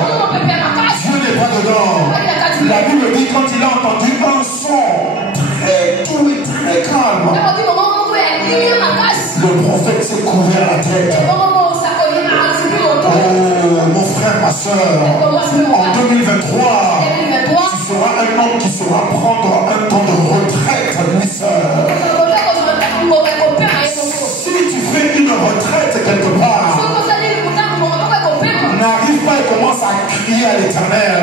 Dieu n'est pas dedans. La Bible dit quand il a entendu un son très doux et très calme, le prophète s'est couvert la tête. Oh, mon frère, ma soeur, en 2023, tu seras un homme qui saura prendre un temps de retraite, lui seul. Si tu fais une retraite quelque part, n'arrive pas et commence à crier à l'Éternel.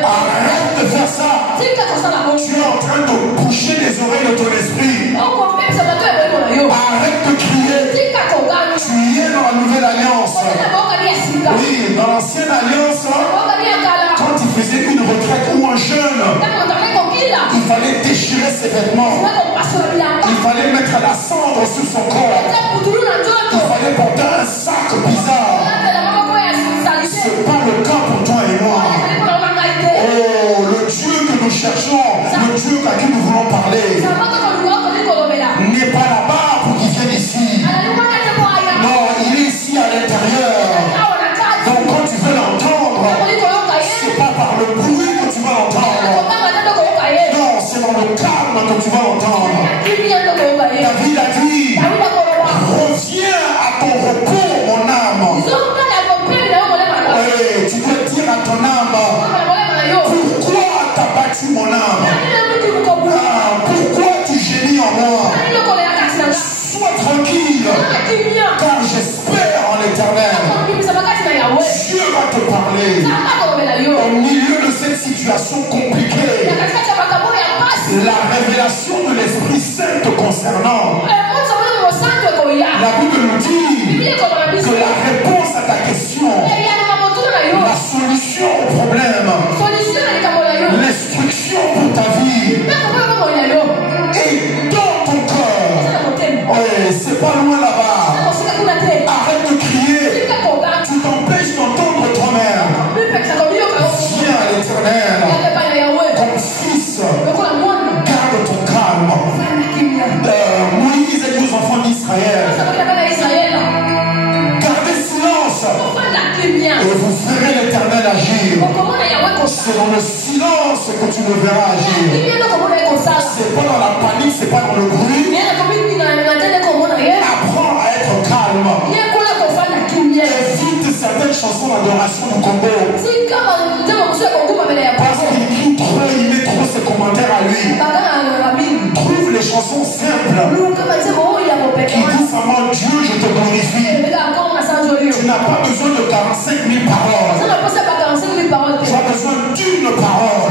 Arrête de faire ça. Tu es en train de boucher les oreilles de ton esprit. Arrête de crier. Tu y es dans la nouvelle alliance. Oui, dans l'ancienne alliance, quand il faisait une retraite ou un jeûne, il fallait déchirer ses vêtements. Il fallait mettre la cendre sur son corps. Il fallait porter un sac bizarre. Ce n'est pas le cas pour toi et moi. Oh, le Dieu que nous cherchons, le Dieu à qui nous voulons parler, n'est pas là-bas pour qu'il vienne ici. Non, il est ici à l'intérieur. Donc quand tu veux l'entendre, c'est pas par le bruit que tu vas l'entendre. Non, c'est dans le calme que tu vas l'entendre. David a dit, reviens à ton repos, mon âme. Tu dois dire à ton âme, pourquoi t'as battu mon âme? Pourquoi tu gémis en moi? Sois tranquille, car j'espère en l'Éternel. Dieu va te parler. Au milieu de cette situation compliquée, la révélation de l'Esprit Saint te concernant, la Bible nous dit que la réponse à ta question, la solution au problème, l'instruction pour ta vie est dans ton cœur. C'est pas loin là-bas. Arrête de crier. Tu t'empêches d'entendre toi-même. Viens à l'Éternel. Ton fils, garde ton calme. Moïse a dit aux enfants d'Israël, gardez silence et vous verrez l'Éternel agir. C'est dans le silence que tu le verras agir. C'est pas dans la panique, c'est pas dans le bruit. Apprends à être calme. Évite certaines chansons d'adoration du Congo. Parce qu'il crie trop, il met trop ses commentaires à lui. Trouve les chansons simples qui disent seulement Dieu, je te glorifie. Tu n'as pas besoin de 45 000 paroles. Tu as besoin d'une parole.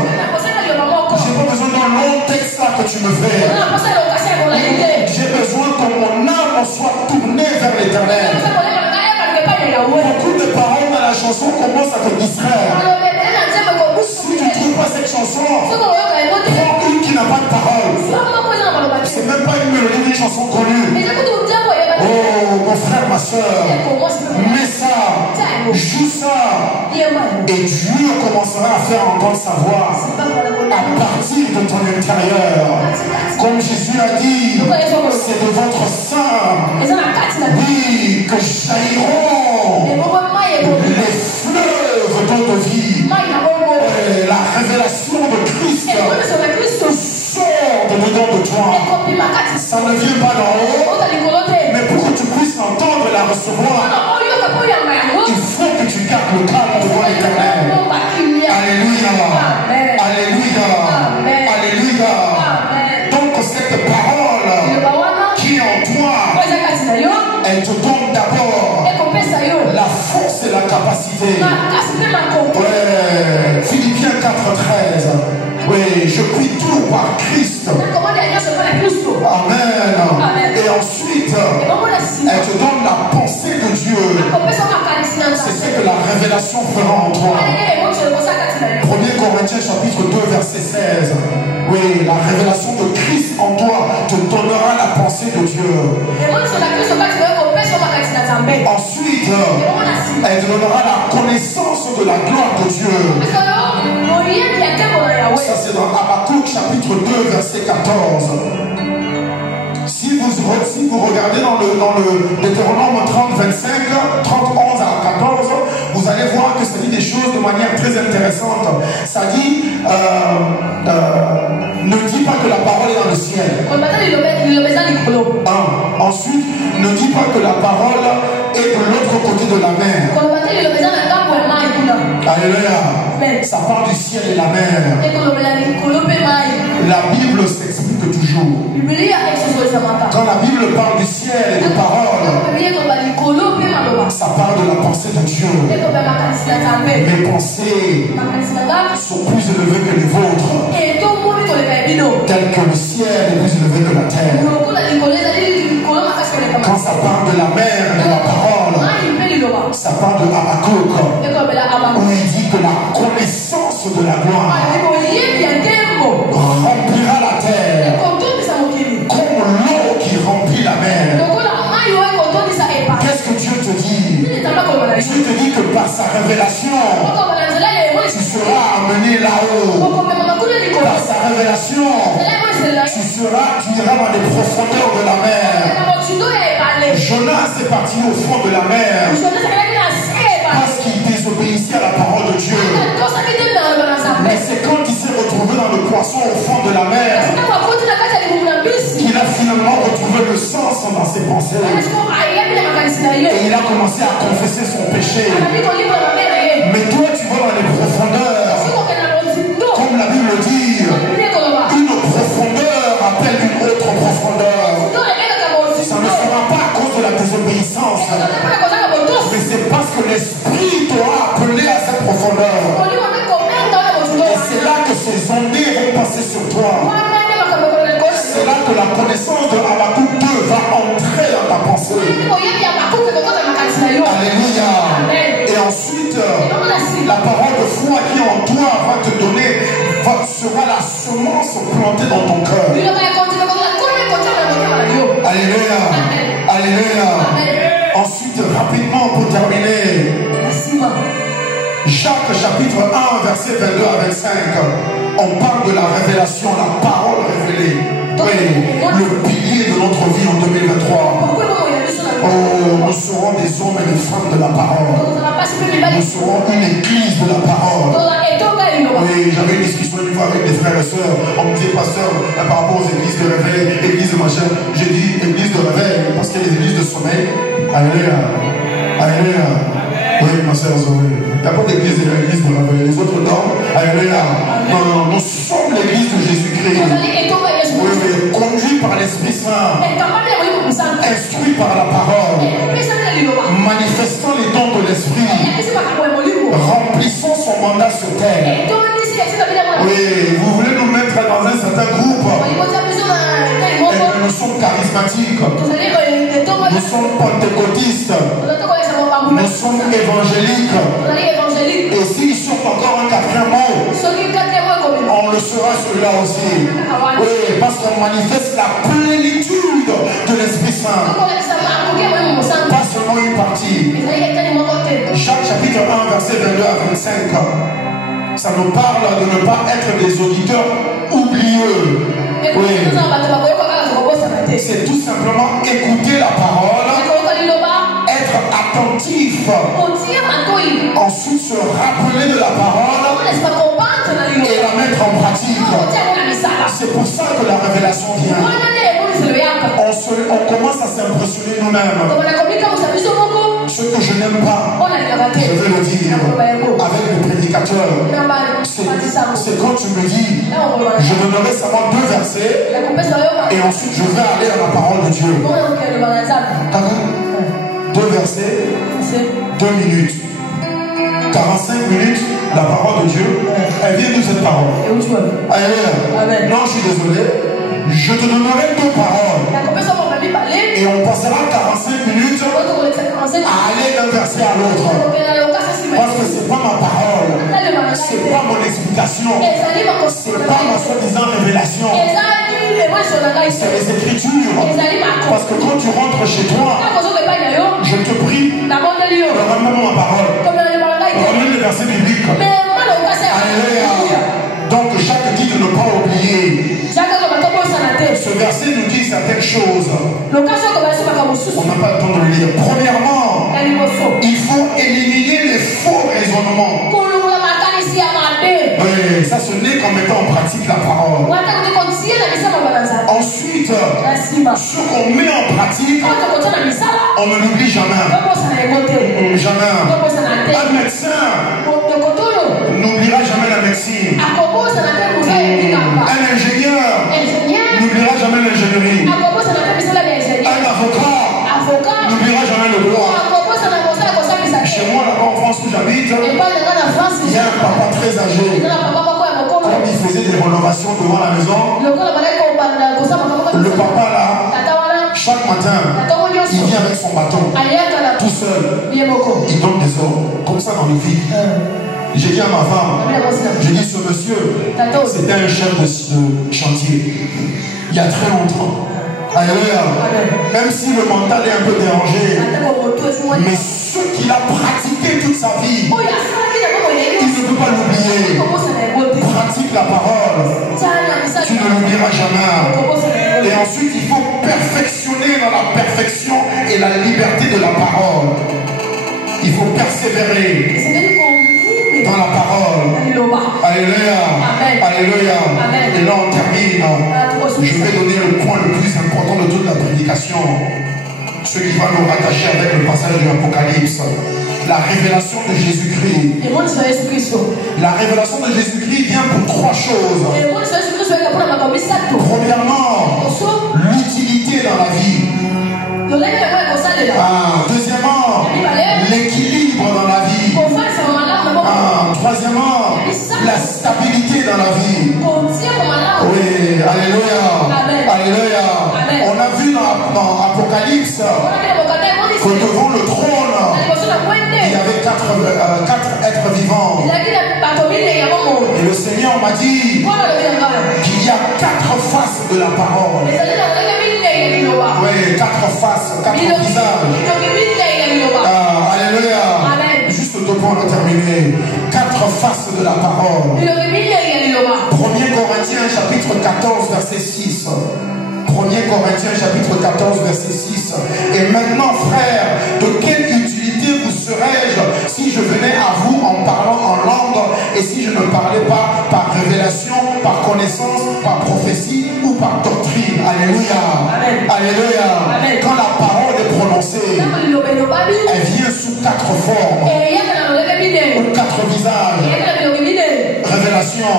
J'ai pas besoin d'un long texte là que tu me fais. J'ai besoin que mon âme soit tournée vers l'éternel. Beaucoup de paroles dans la chanson commencent à te distraire. Si tu ne trouves pas cette chanson, prends une qui n'a pas de parole. C'est même pas une mélodie d'une chanson connue. Oh, mon frère, ma soeur, mets ça, joue ça, et Dieu commencera à faire entendre sa voix à partir de ton intérieur. Comme Jésus a dit, c'est de votre sein, oui, que jailliront les fleuves d'eau de vie. La révélation de Christ sort de dedans de toi. Ça ne vient pas d'en haut, mais pour que tu puisses l'entendre et la recevoir, il faut que tu gardes le calme devant l'éternel. Alléluia. Alléluia. Alléluia. Donc cette parole qui est en toi, elle te donne d'abord la force et la capacité. Ouais. Philippiens 4:13. Oui, je puis tout par Christ. Amen. Et ensuite, elle te donne la pensée de Dieu. C'est ce que la révélation fera en toi. 1 Corinthiens chapitre 2 verset 16. Oui, la révélation de Christ en toi te donnera la pensée de Dieu. Ensuite, elle te donnera la connaissance de la gloire de Dieu. Ça c'est dans Habakkuk chapitre 2 verset 14. Si vous regardez dans le Deutéronome 30, 25, 30, 11 à 14, vous allez voir que ça dit des choses de manière très intéressante. Ça dit, ne dis pas que la parole est dans le ciel. Ensuite, ne dis pas que la parole est de l'autre côté de la mer. Alléluia. Ça part du ciel et la mer. La Bible s'explique toujours. Quand la Bible parle du ciel et de parole, ça parle de la pensée de Dieu. Mes pensées sont plus élevées que les vôtres, telles que le ciel est plus élevé que la terre. Quand ça parle de la mer et de la parole, ça parle de Habakkuk, où il dit que la connaissance de la gloire remplira la terre comme l'eau qui remplit la mer. Qu'est-ce que Dieu te dit? Dieu te dit que par sa révélation, tu seras amené là-haut. Par sa révélation, tu iras dans les profondeurs de la mer. Jonas est parti au fond de la mer parce qu'il désobéissait à la parole de Dieu. Mais c'est quand il s'est retrouvé dans le poisson au fond de la mer qu'il a finalement retrouvé le sens dans ses pensées. Et il a commencé à confesser son péché. Mais toi, tu vas dans les profondeurs. Comme la Bible dit, une profondeur appelle une autre profondeur. Ça ne sera pas à cause de la désobéissance, mais c'est parce que l'Esprit t'aura appelé à cette profondeur. Et c'est là que ces ondées vont passer sur toi. C'est là que la connaissance de Habakkuk 2 va entrer dans ta pensée. Alléluia. Et ensuite, la parole de foi qui est en toi va te donner, sera la semence plantée dans ton cœur. Alléluia. Alléluia. Ensuite, rapidement pour terminer, Jacques chapitre 1 verset 22 à 25, on parle de la révélation, la parole révélée. Oui, le pilier de notre vie en 2023. Oh, nous serons des hommes et des femmes de la parole. Nous serons une église de la parole. Oui, j'avais une discussion une fois avec des frères et sœurs. On me disait, pasteur, par rapport aux églises de réveil, églises de machin. J'ai dit église de réveil parce qu'il y a des églises de sommeil. Alléluia. Alléluia. Oui, ma sœur Zoé. Il n'y a pas d'église de réveil. Les autres dorment. Alléluia. Non, non, nous sommes l'église de Jésus-Christ. Oui, mais conduit par l'Esprit Saint. Instruit par la parole. Manifestant les dons de l'Esprit. Remplissant son mandat sur terre. Oui, vous voulez nous mettre dans un certain groupe. Et que nous sommes charismatiques. Nous sommes pentecôtistes. Nous sommes évangéliques. Et s'ils sont encore un quatrième mot, on le sera celui-là aussi. Oui, parce qu'on manifeste la plénitude de l'Esprit Saint. Pas seulement une partie. Jacques chapitre 1, verset 22 à 25. Ça nous parle de ne pas être des auditeurs oublieux. Oui. C'est tout simplement écouter la parole, être attentif, ensuite se rappeler de la parole et la mettre en pratique. C'est pour ça que la révélation vient. On commence à s'impressionner nous-mêmes. Ce que je n'aime pas, je veux le dire avec le prédicateur, c'est quand tu me dis je donnerai seulement 2 versets et ensuite je vais aller à la parole de Dieu. 2 versets, 2 minutes, 45 minutes, la parole de Dieu, elle vient de cette parole. Alléluia. Non, je suis désolé. Je te donnerai 2 paroles. Et on passera 45 minutes à aller d'un verset à l'autre. Parce que ce n'est pas ma parole. Ce n'est pas mon explication. Ce n'est pas ma soi-disant révélation. C'est les Écritures. Parce que quand tu rentres chez toi, je te prie, remets-moi ma parole. Remets les versets bibliques. Alléluia. Donc chaque dit de ne pas oublier. Ce verset nous dit certaines choses. On n'a pas le temps de le lire. Premièrement, il faut éliminer les faux raisonnements. Oui, ça ce n'est qu'en mettant en pratique la parole. Ensuite, ce qu'on met en pratique, on ne l'oublie jamais. Jamais. Un médecin n'oubliera jamais la médecine. Un ingénieur n'oubliera jamais l'ingénierie. Un avocat n'oubliera jamais le droit. Chez moi, là-bas en France où j'habite, il y a un papa très âgé. Comme il faisait des rénovations devant la maison, le papa là, chaque matin, il vient avec son bâton, tout seul. Il donne des ordres, comme ça dans le vide. J'ai dit à ma femme, j'ai dit ce monsieur, c'était un chef de chantier. Il y a très longtemps. Alléluia. Même si le mental est un peu dérangé, mais ce qu'il a pratiqué toute sa vie, il ne peut pas l'oublier. Pratique la parole. Tu ne l'oublieras jamais. Et ensuite, il faut perfectionner dans la perfection et la liberté de la parole. Il faut persévérer dans la parole. Alléluia. Alléluia. Et là on termine. Je vais donner le point le plus important de toute la prédication, ce qui va nous rattacher avec le passage de l'Apocalypse. La révélation de Jésus-Christ. La révélation de Jésus-Christ vient pour 3 choses. Premièrement, l'utilité dans la vie. Deuxièmement, l'équilibre dans la vie. Troisièmement, la stabilité dans la vie. Oui, alléluia. Alléluia. On a vu dans Apocalypse que devant le trône, il y avait 4 êtres vivants. Et le Seigneur m'a dit qu'il y a 4 faces de la parole. Oui, 4 faces, 4 visages. Alléluia. Juste 2 points pour terminer. 4 faces de la parole. 1 Corinthiens chapitre 14 verset 6. 1 Corinthiens chapitre 14 verset 6. Et maintenant frères, de quelle utilité vous serais-je si je venais à vous en parlant en langue et si je ne parlais pas par révélation, par connaissance, par prophétie ou par doctrine? Alléluia. Alléluia. Quand la parole est prononcée, elle vient sous 4 formes ou 4 visages. Révélation,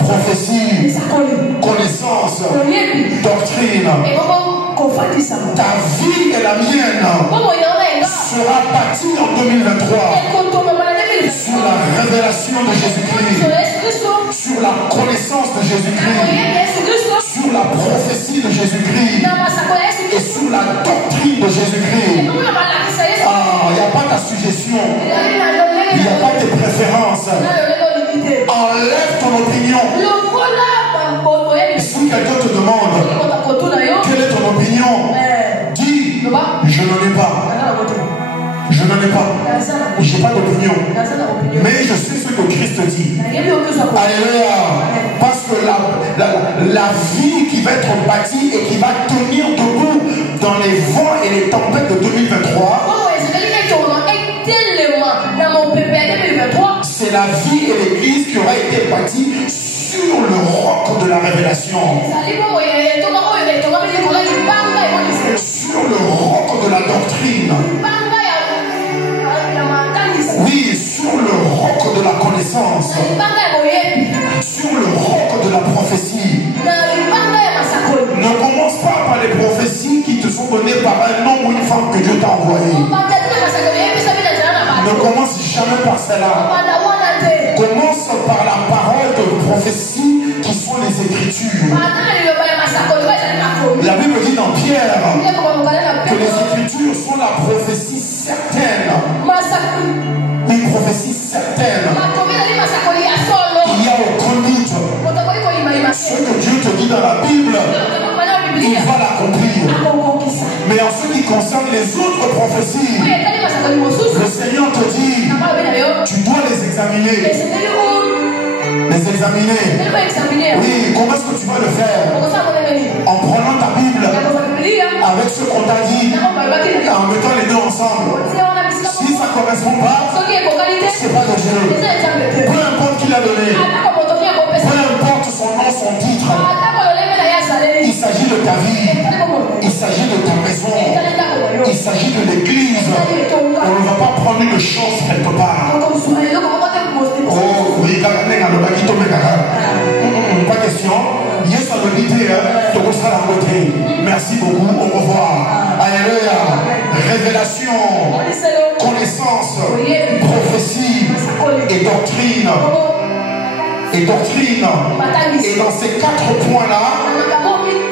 prophétie, connaissance, doctrine. Ta vie et la mienne sera bâtie en 2023 sur la révélation de Jésus-Christ, sur la connaissance de Jésus-Christ, sur la prophétie de Jésus-Christ et sur la doctrine de Jésus-Christ. Ah, il n'y a pas d'assujetion, il n'y a pas de préférence. Enlève ton opinion. Si quelqu'un te demande quelle est ton opinion, dis, je n'en ai pas. Je n'en ai pas. Je n'ai pas d'opinion. Mais je sais ce que Christ dit. Alléluia. Parce que la vie qui va être bâtie et qui va tenir debout dans les vents et les tempêtes de 2023, c'est la vie et l'église qui aura été bâtie sur le roc de la révélation. Sur le roc de la doctrine. Oui, sur le roc de la connaissance. Sur le roc de la prophétie. Ne commence pas par les prophéties qui te sont données par un homme ou une femme que Dieu t'a envoyé. Ne commence jamais par cela. Commence par la parole de prophétie qui sont les Écritures. La Bible dit dans Pierre que les Écritures sont la prophétie certaine. Une prophétie certaine. Il n'y a aucun doute. Ce que Dieu te dit dans la Bible, il va l'accomplir. Mais en ce qui concerne les autres prophéties, le Seigneur te dit, tu dois les examiner. Les examiner. Oui, comment est-ce que tu vas le faire? En prenant ta Bible avec ce qu'on t'a dit, en mettant les deux ensemble. Si ça ne correspond pas, c'est pas de Dieu. Peu importe qui l'a donné, peu importe son nom, son titre, il s'agit de ta vie, il s'agit de ta maison, il s'agit de l'église. On ne va pas prendre une chance quelque part. Oh, oui, pas question. Yes, merci beaucoup, au revoir. Alléluia. Révélation, connaissance, prophétie et doctrine. Et doctrine. Et dans ces 4 points-là,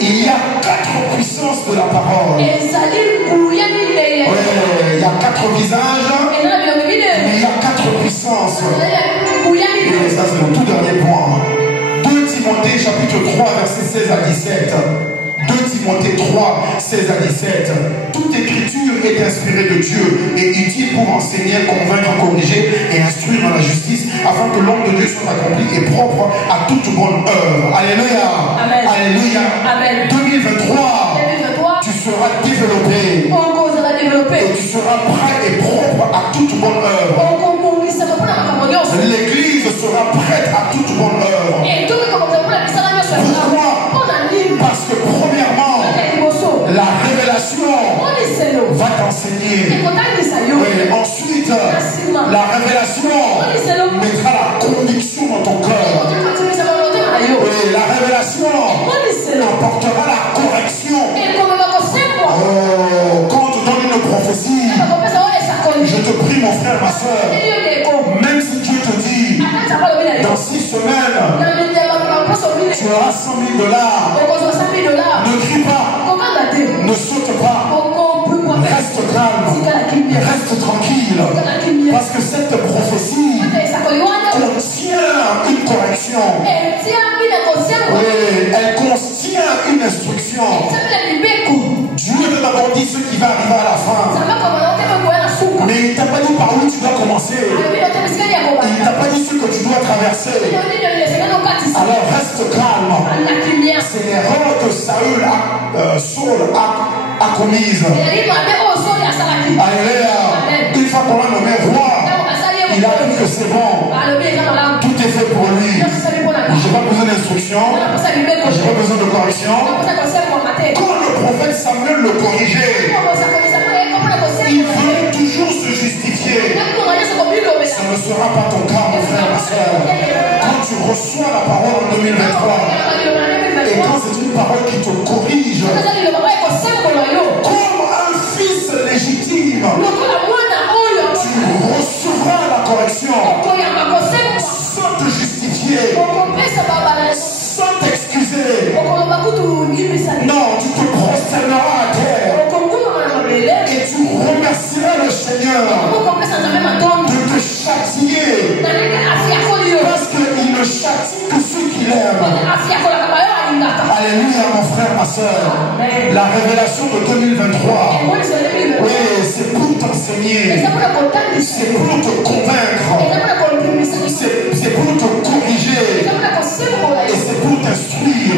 il y a 4 puissances de la parole. Oui, il y a 4 visages, mais il y a 4 puissances. Et ça, c'est le tout dernier point. 2 Timothée chapitre 3 verset 16 à 17. 2 Timothée 3, 16 à 17. Toute écriture est inspirée de Dieu et utile pour enseigner, convaincre, corriger et instruire dans la justice, afin que l'homme de Dieu soit accompli et propre à toute bonne œuvre. Alléluia. Amen. Alléluia. Amen. 2023, tu seras développé. Et tu seras prêt et propre à toute bonne œuvre. L'église sera prête à toute bonne œuvre. Pourquoi? Parce que premièrement, la révélation va t'enseigner. Et ensuite, la révélation mettra la conviction dans ton cœur. Et la révélation apportera la correction. Quand on te donne une prophétie, je te prie, mon frère, ma soeur, même si Dieu te dit dans 6 semaines tu auras $100 000, ne crie pas, ne saute pas, reste calme, reste tranquille, parce que cette prophétie contient une correction. Oui, elle contient une instruction. Dieu t'a d'abord dit ce qui va arriver à la fin. Mais il ne t'a pas dit par où tu dois commencer. Il ne t'a pas dit ce que tu dois traverser. Alors reste calme. C'est l'erreur que Saül a commise. Alléluia. Une fois qu'on l'a nommé roi, il a dit que c'est bon. Tout est fait pour lui. Je n'ai pas besoin d'instruction. Je n'ai pas besoin de correction. Quand le prophète Samuel le corrigeait, il veut toujours se justifier. Ce ne sera pas ton cas, mon frère, ma soeur. Quand tu reçois la parole en 2023, et quand c'est une parole qui te corrige, comme un fils légitime, tu recevras la correction. mon frère, ma soeur. La révélation de 2023. Oui, c'est pour t'enseigner. C'est pour te convaincre. C'est pour te corriger. Et c'est pour t'instruire.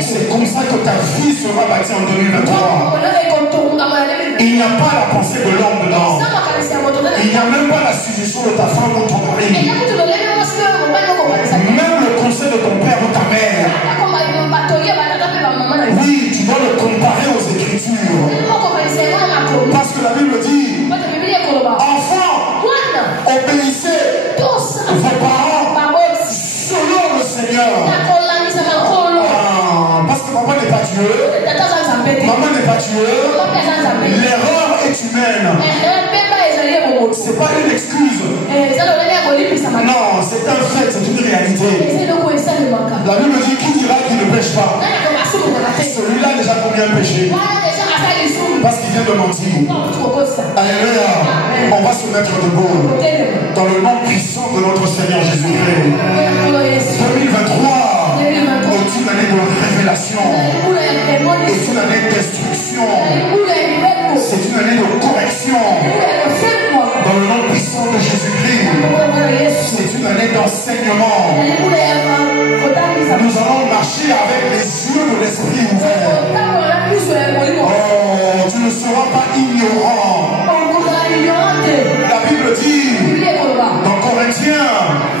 C'est comme ça que ta vie sera bâtie en 2023. Il n'y a pas la pensée de l'homme dedans. Il n'y a même pas la suggestion de ta femme ou ton mari. Même le conseil de ton père ou ta mère. Oui, tu dois le comparer aux Écritures. Parce que la Bible dit, enfants, obéissez vos parents selon le Seigneur. Parce que maman n'est pas Dieu. Maman n'est pas Dieu. L'erreur est humaine. C'est pas une excuse. Non, c'est un fait, c'est une réalité. La Bible dit, qui dira qu'il ne pêche pas? Celui-là a déjà combien péché? Parce qu'il vient de mentir. Alléluia. On va se mettre debout dans le nom puissant de notre Seigneur Jésus-Christ. 2023 est une année de révélation. C'est une année d'instruction. C'est une année de correction. Dans le nom puissant de Jésus-Christ. C'est une année d'enseignement. Nous allons marcher avec les yeux de l'esprit ouverts. Oh, tu ne seras pas ignorant. La Bible dit dans Corinthiens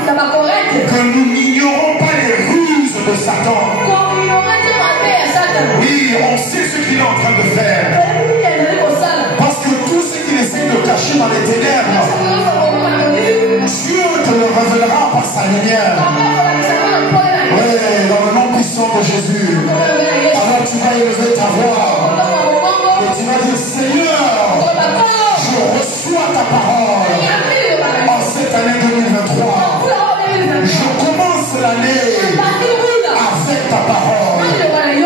que nous n'ignorons pas les ruses de Satan. Oui, on sait ce qu'il est en train de faire. Parce que tout ce qu'il essaie de cacher dans les ténèbres, Dieu te le révélera par sa lumière. Oui, dans le nom puissant de Jésus. Alors tu vas élever ta voix et tu vas dire, Seigneur, je reçois ta parole en cette année 2023. Je commence l'année avec ta parole.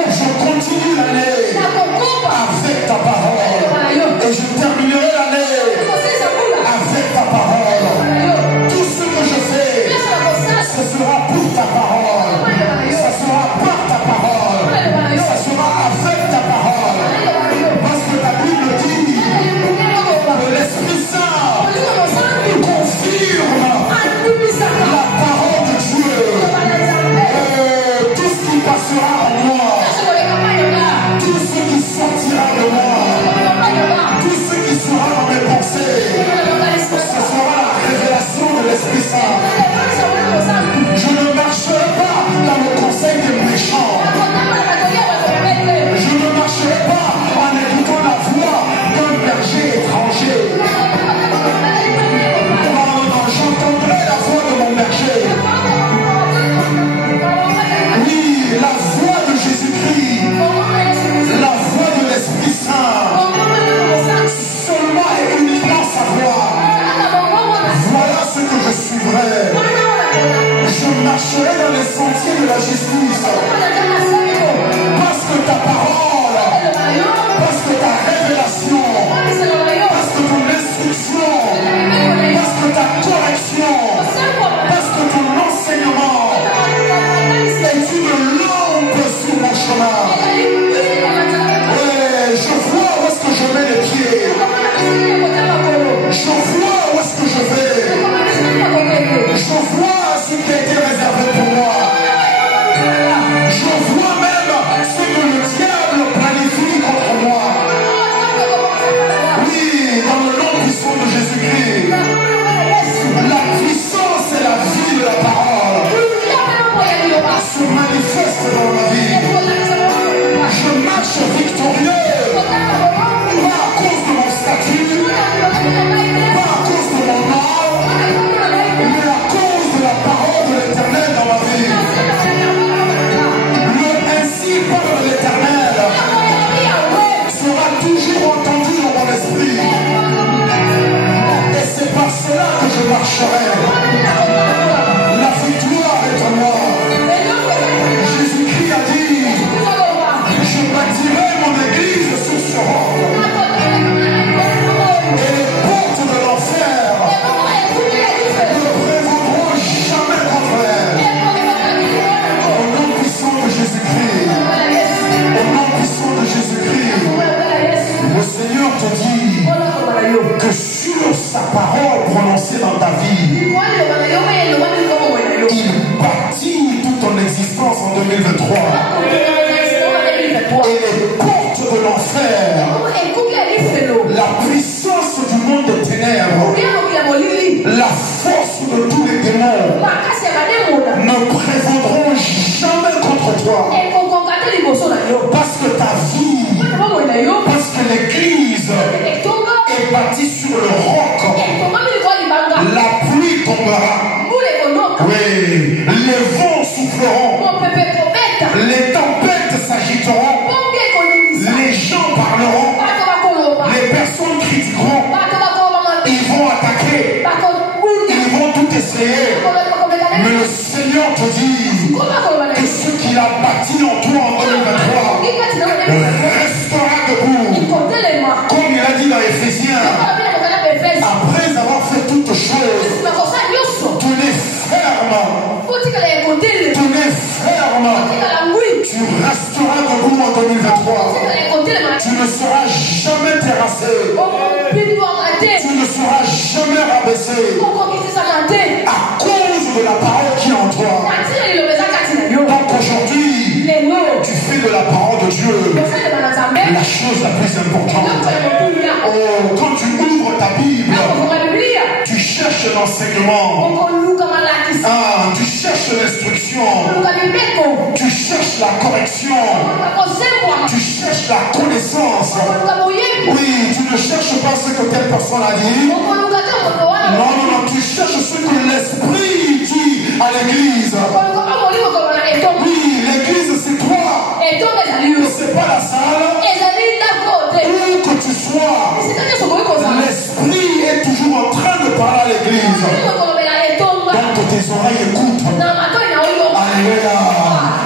Je continue l'année avec ta parole. Et je terminerai l'année avec ta parole. Tout ce que je fais, ce sera pour ta parole. Ça sera par ta parole. Ça sera avec ta parole. Parce que la Bible dit que l'Esprit Saint confirme la parole de Dieu. Tout ce qui passera en moi, tout ce qui sortira de moi, tout ce qui sera dans mes pensées, ce sera la révélation de l'Esprit Saint. Je ne marcherai pas dans le conseil des méchants. Je ne marcherai pas en écoutant la voix d'un berger étranger. J'entendrai la voix de mon berger. Oui, la voix de Jésus-Christ, la voix de l'Esprit Saint. Seulement et uniquement sa voix. Voilà ce que je suivrai. Je marcherai dans les sentiers de la justice. Parce que ta parole, parce que ta révélation, parce que ton instruction, parce que ta correction, parce que ton enseignement est une lampe sur mon chemin. Ouais, je vois où est-ce que je mets les pieds. Je vois où est-ce que je vais. Je vois ce qui a été réservé pour moi. Je vois même ce que le diable planifie contre moi. Oui, dans le nom puissant de Jésus-Christ. La puissance et la vie de la parole se manifestent dans ma vie. Je marche victorieux, pas à cause de mon statut, pas à cause de mon âme, mais à cause de la parole de l'Éternel dans ma vie. Le ainsi parle l'Éternel sera toujours entendu dans mon esprit. Et c'est par cela que je marcherai. La victoire est en moi. Jésus-Christ a dit, je bâtirai mon église sur ce roc. Et les portes de l'enfer ne prévaudront jamais contre elle. Au nom puissant de Jésus-Christ. te dire que sur sa parole prononcée dans ta vie, il bâtit toute ton existence en 2023. Et les portes de l'enfer, la puissance du monde des ténèbres, la force de tous les démons ne prévaudront jamais contre toi. Parce que ta vie, parce que l'église est bâtie sur le roc, la pluie tombera. Oui, les vents souffleront, les tempêtes s'agiteront, les gens parleront, les personnes critiqueront, ils vont attaquer, ils vont tout essayer. Mais le Seigneur te dit que ce qu'il a bâti en toi en 2023 restera debout. Comme il a dit dans Éphésiens, après avoir fait toutes choses, tenez ferme. Tenez ferme. Tu resteras debout en 2023. Tu ne seras jamais terrassé. Tu ne seras jamais rabaissé. À cause de la parole qui est en toi. Donc aujourd'hui, tu fais de la parole de Dieu la chose la plus importante. Oh, quand tu ouvres ta Bible, tu cherches l'enseignement. Tu cherches l'instruction. Tu cherches la correction. Tu cherches la connaissance. Oui, tu ne cherches pas ce que telle personne a dit. Non, tu cherches ce que l'Esprit dit à l'église. Oui, l'église c'est toi. C'est pas la salle. Où que tu sois, l'Esprit est toujours en train de parler à l'église. Donc tes oreilles écoutent. Alléluia.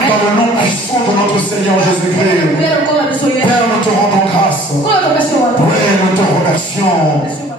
Dans le nom puissant de notre Seigneur Jésus-Christ. Père, nous te rendons grâce. Oui, nous te remercions.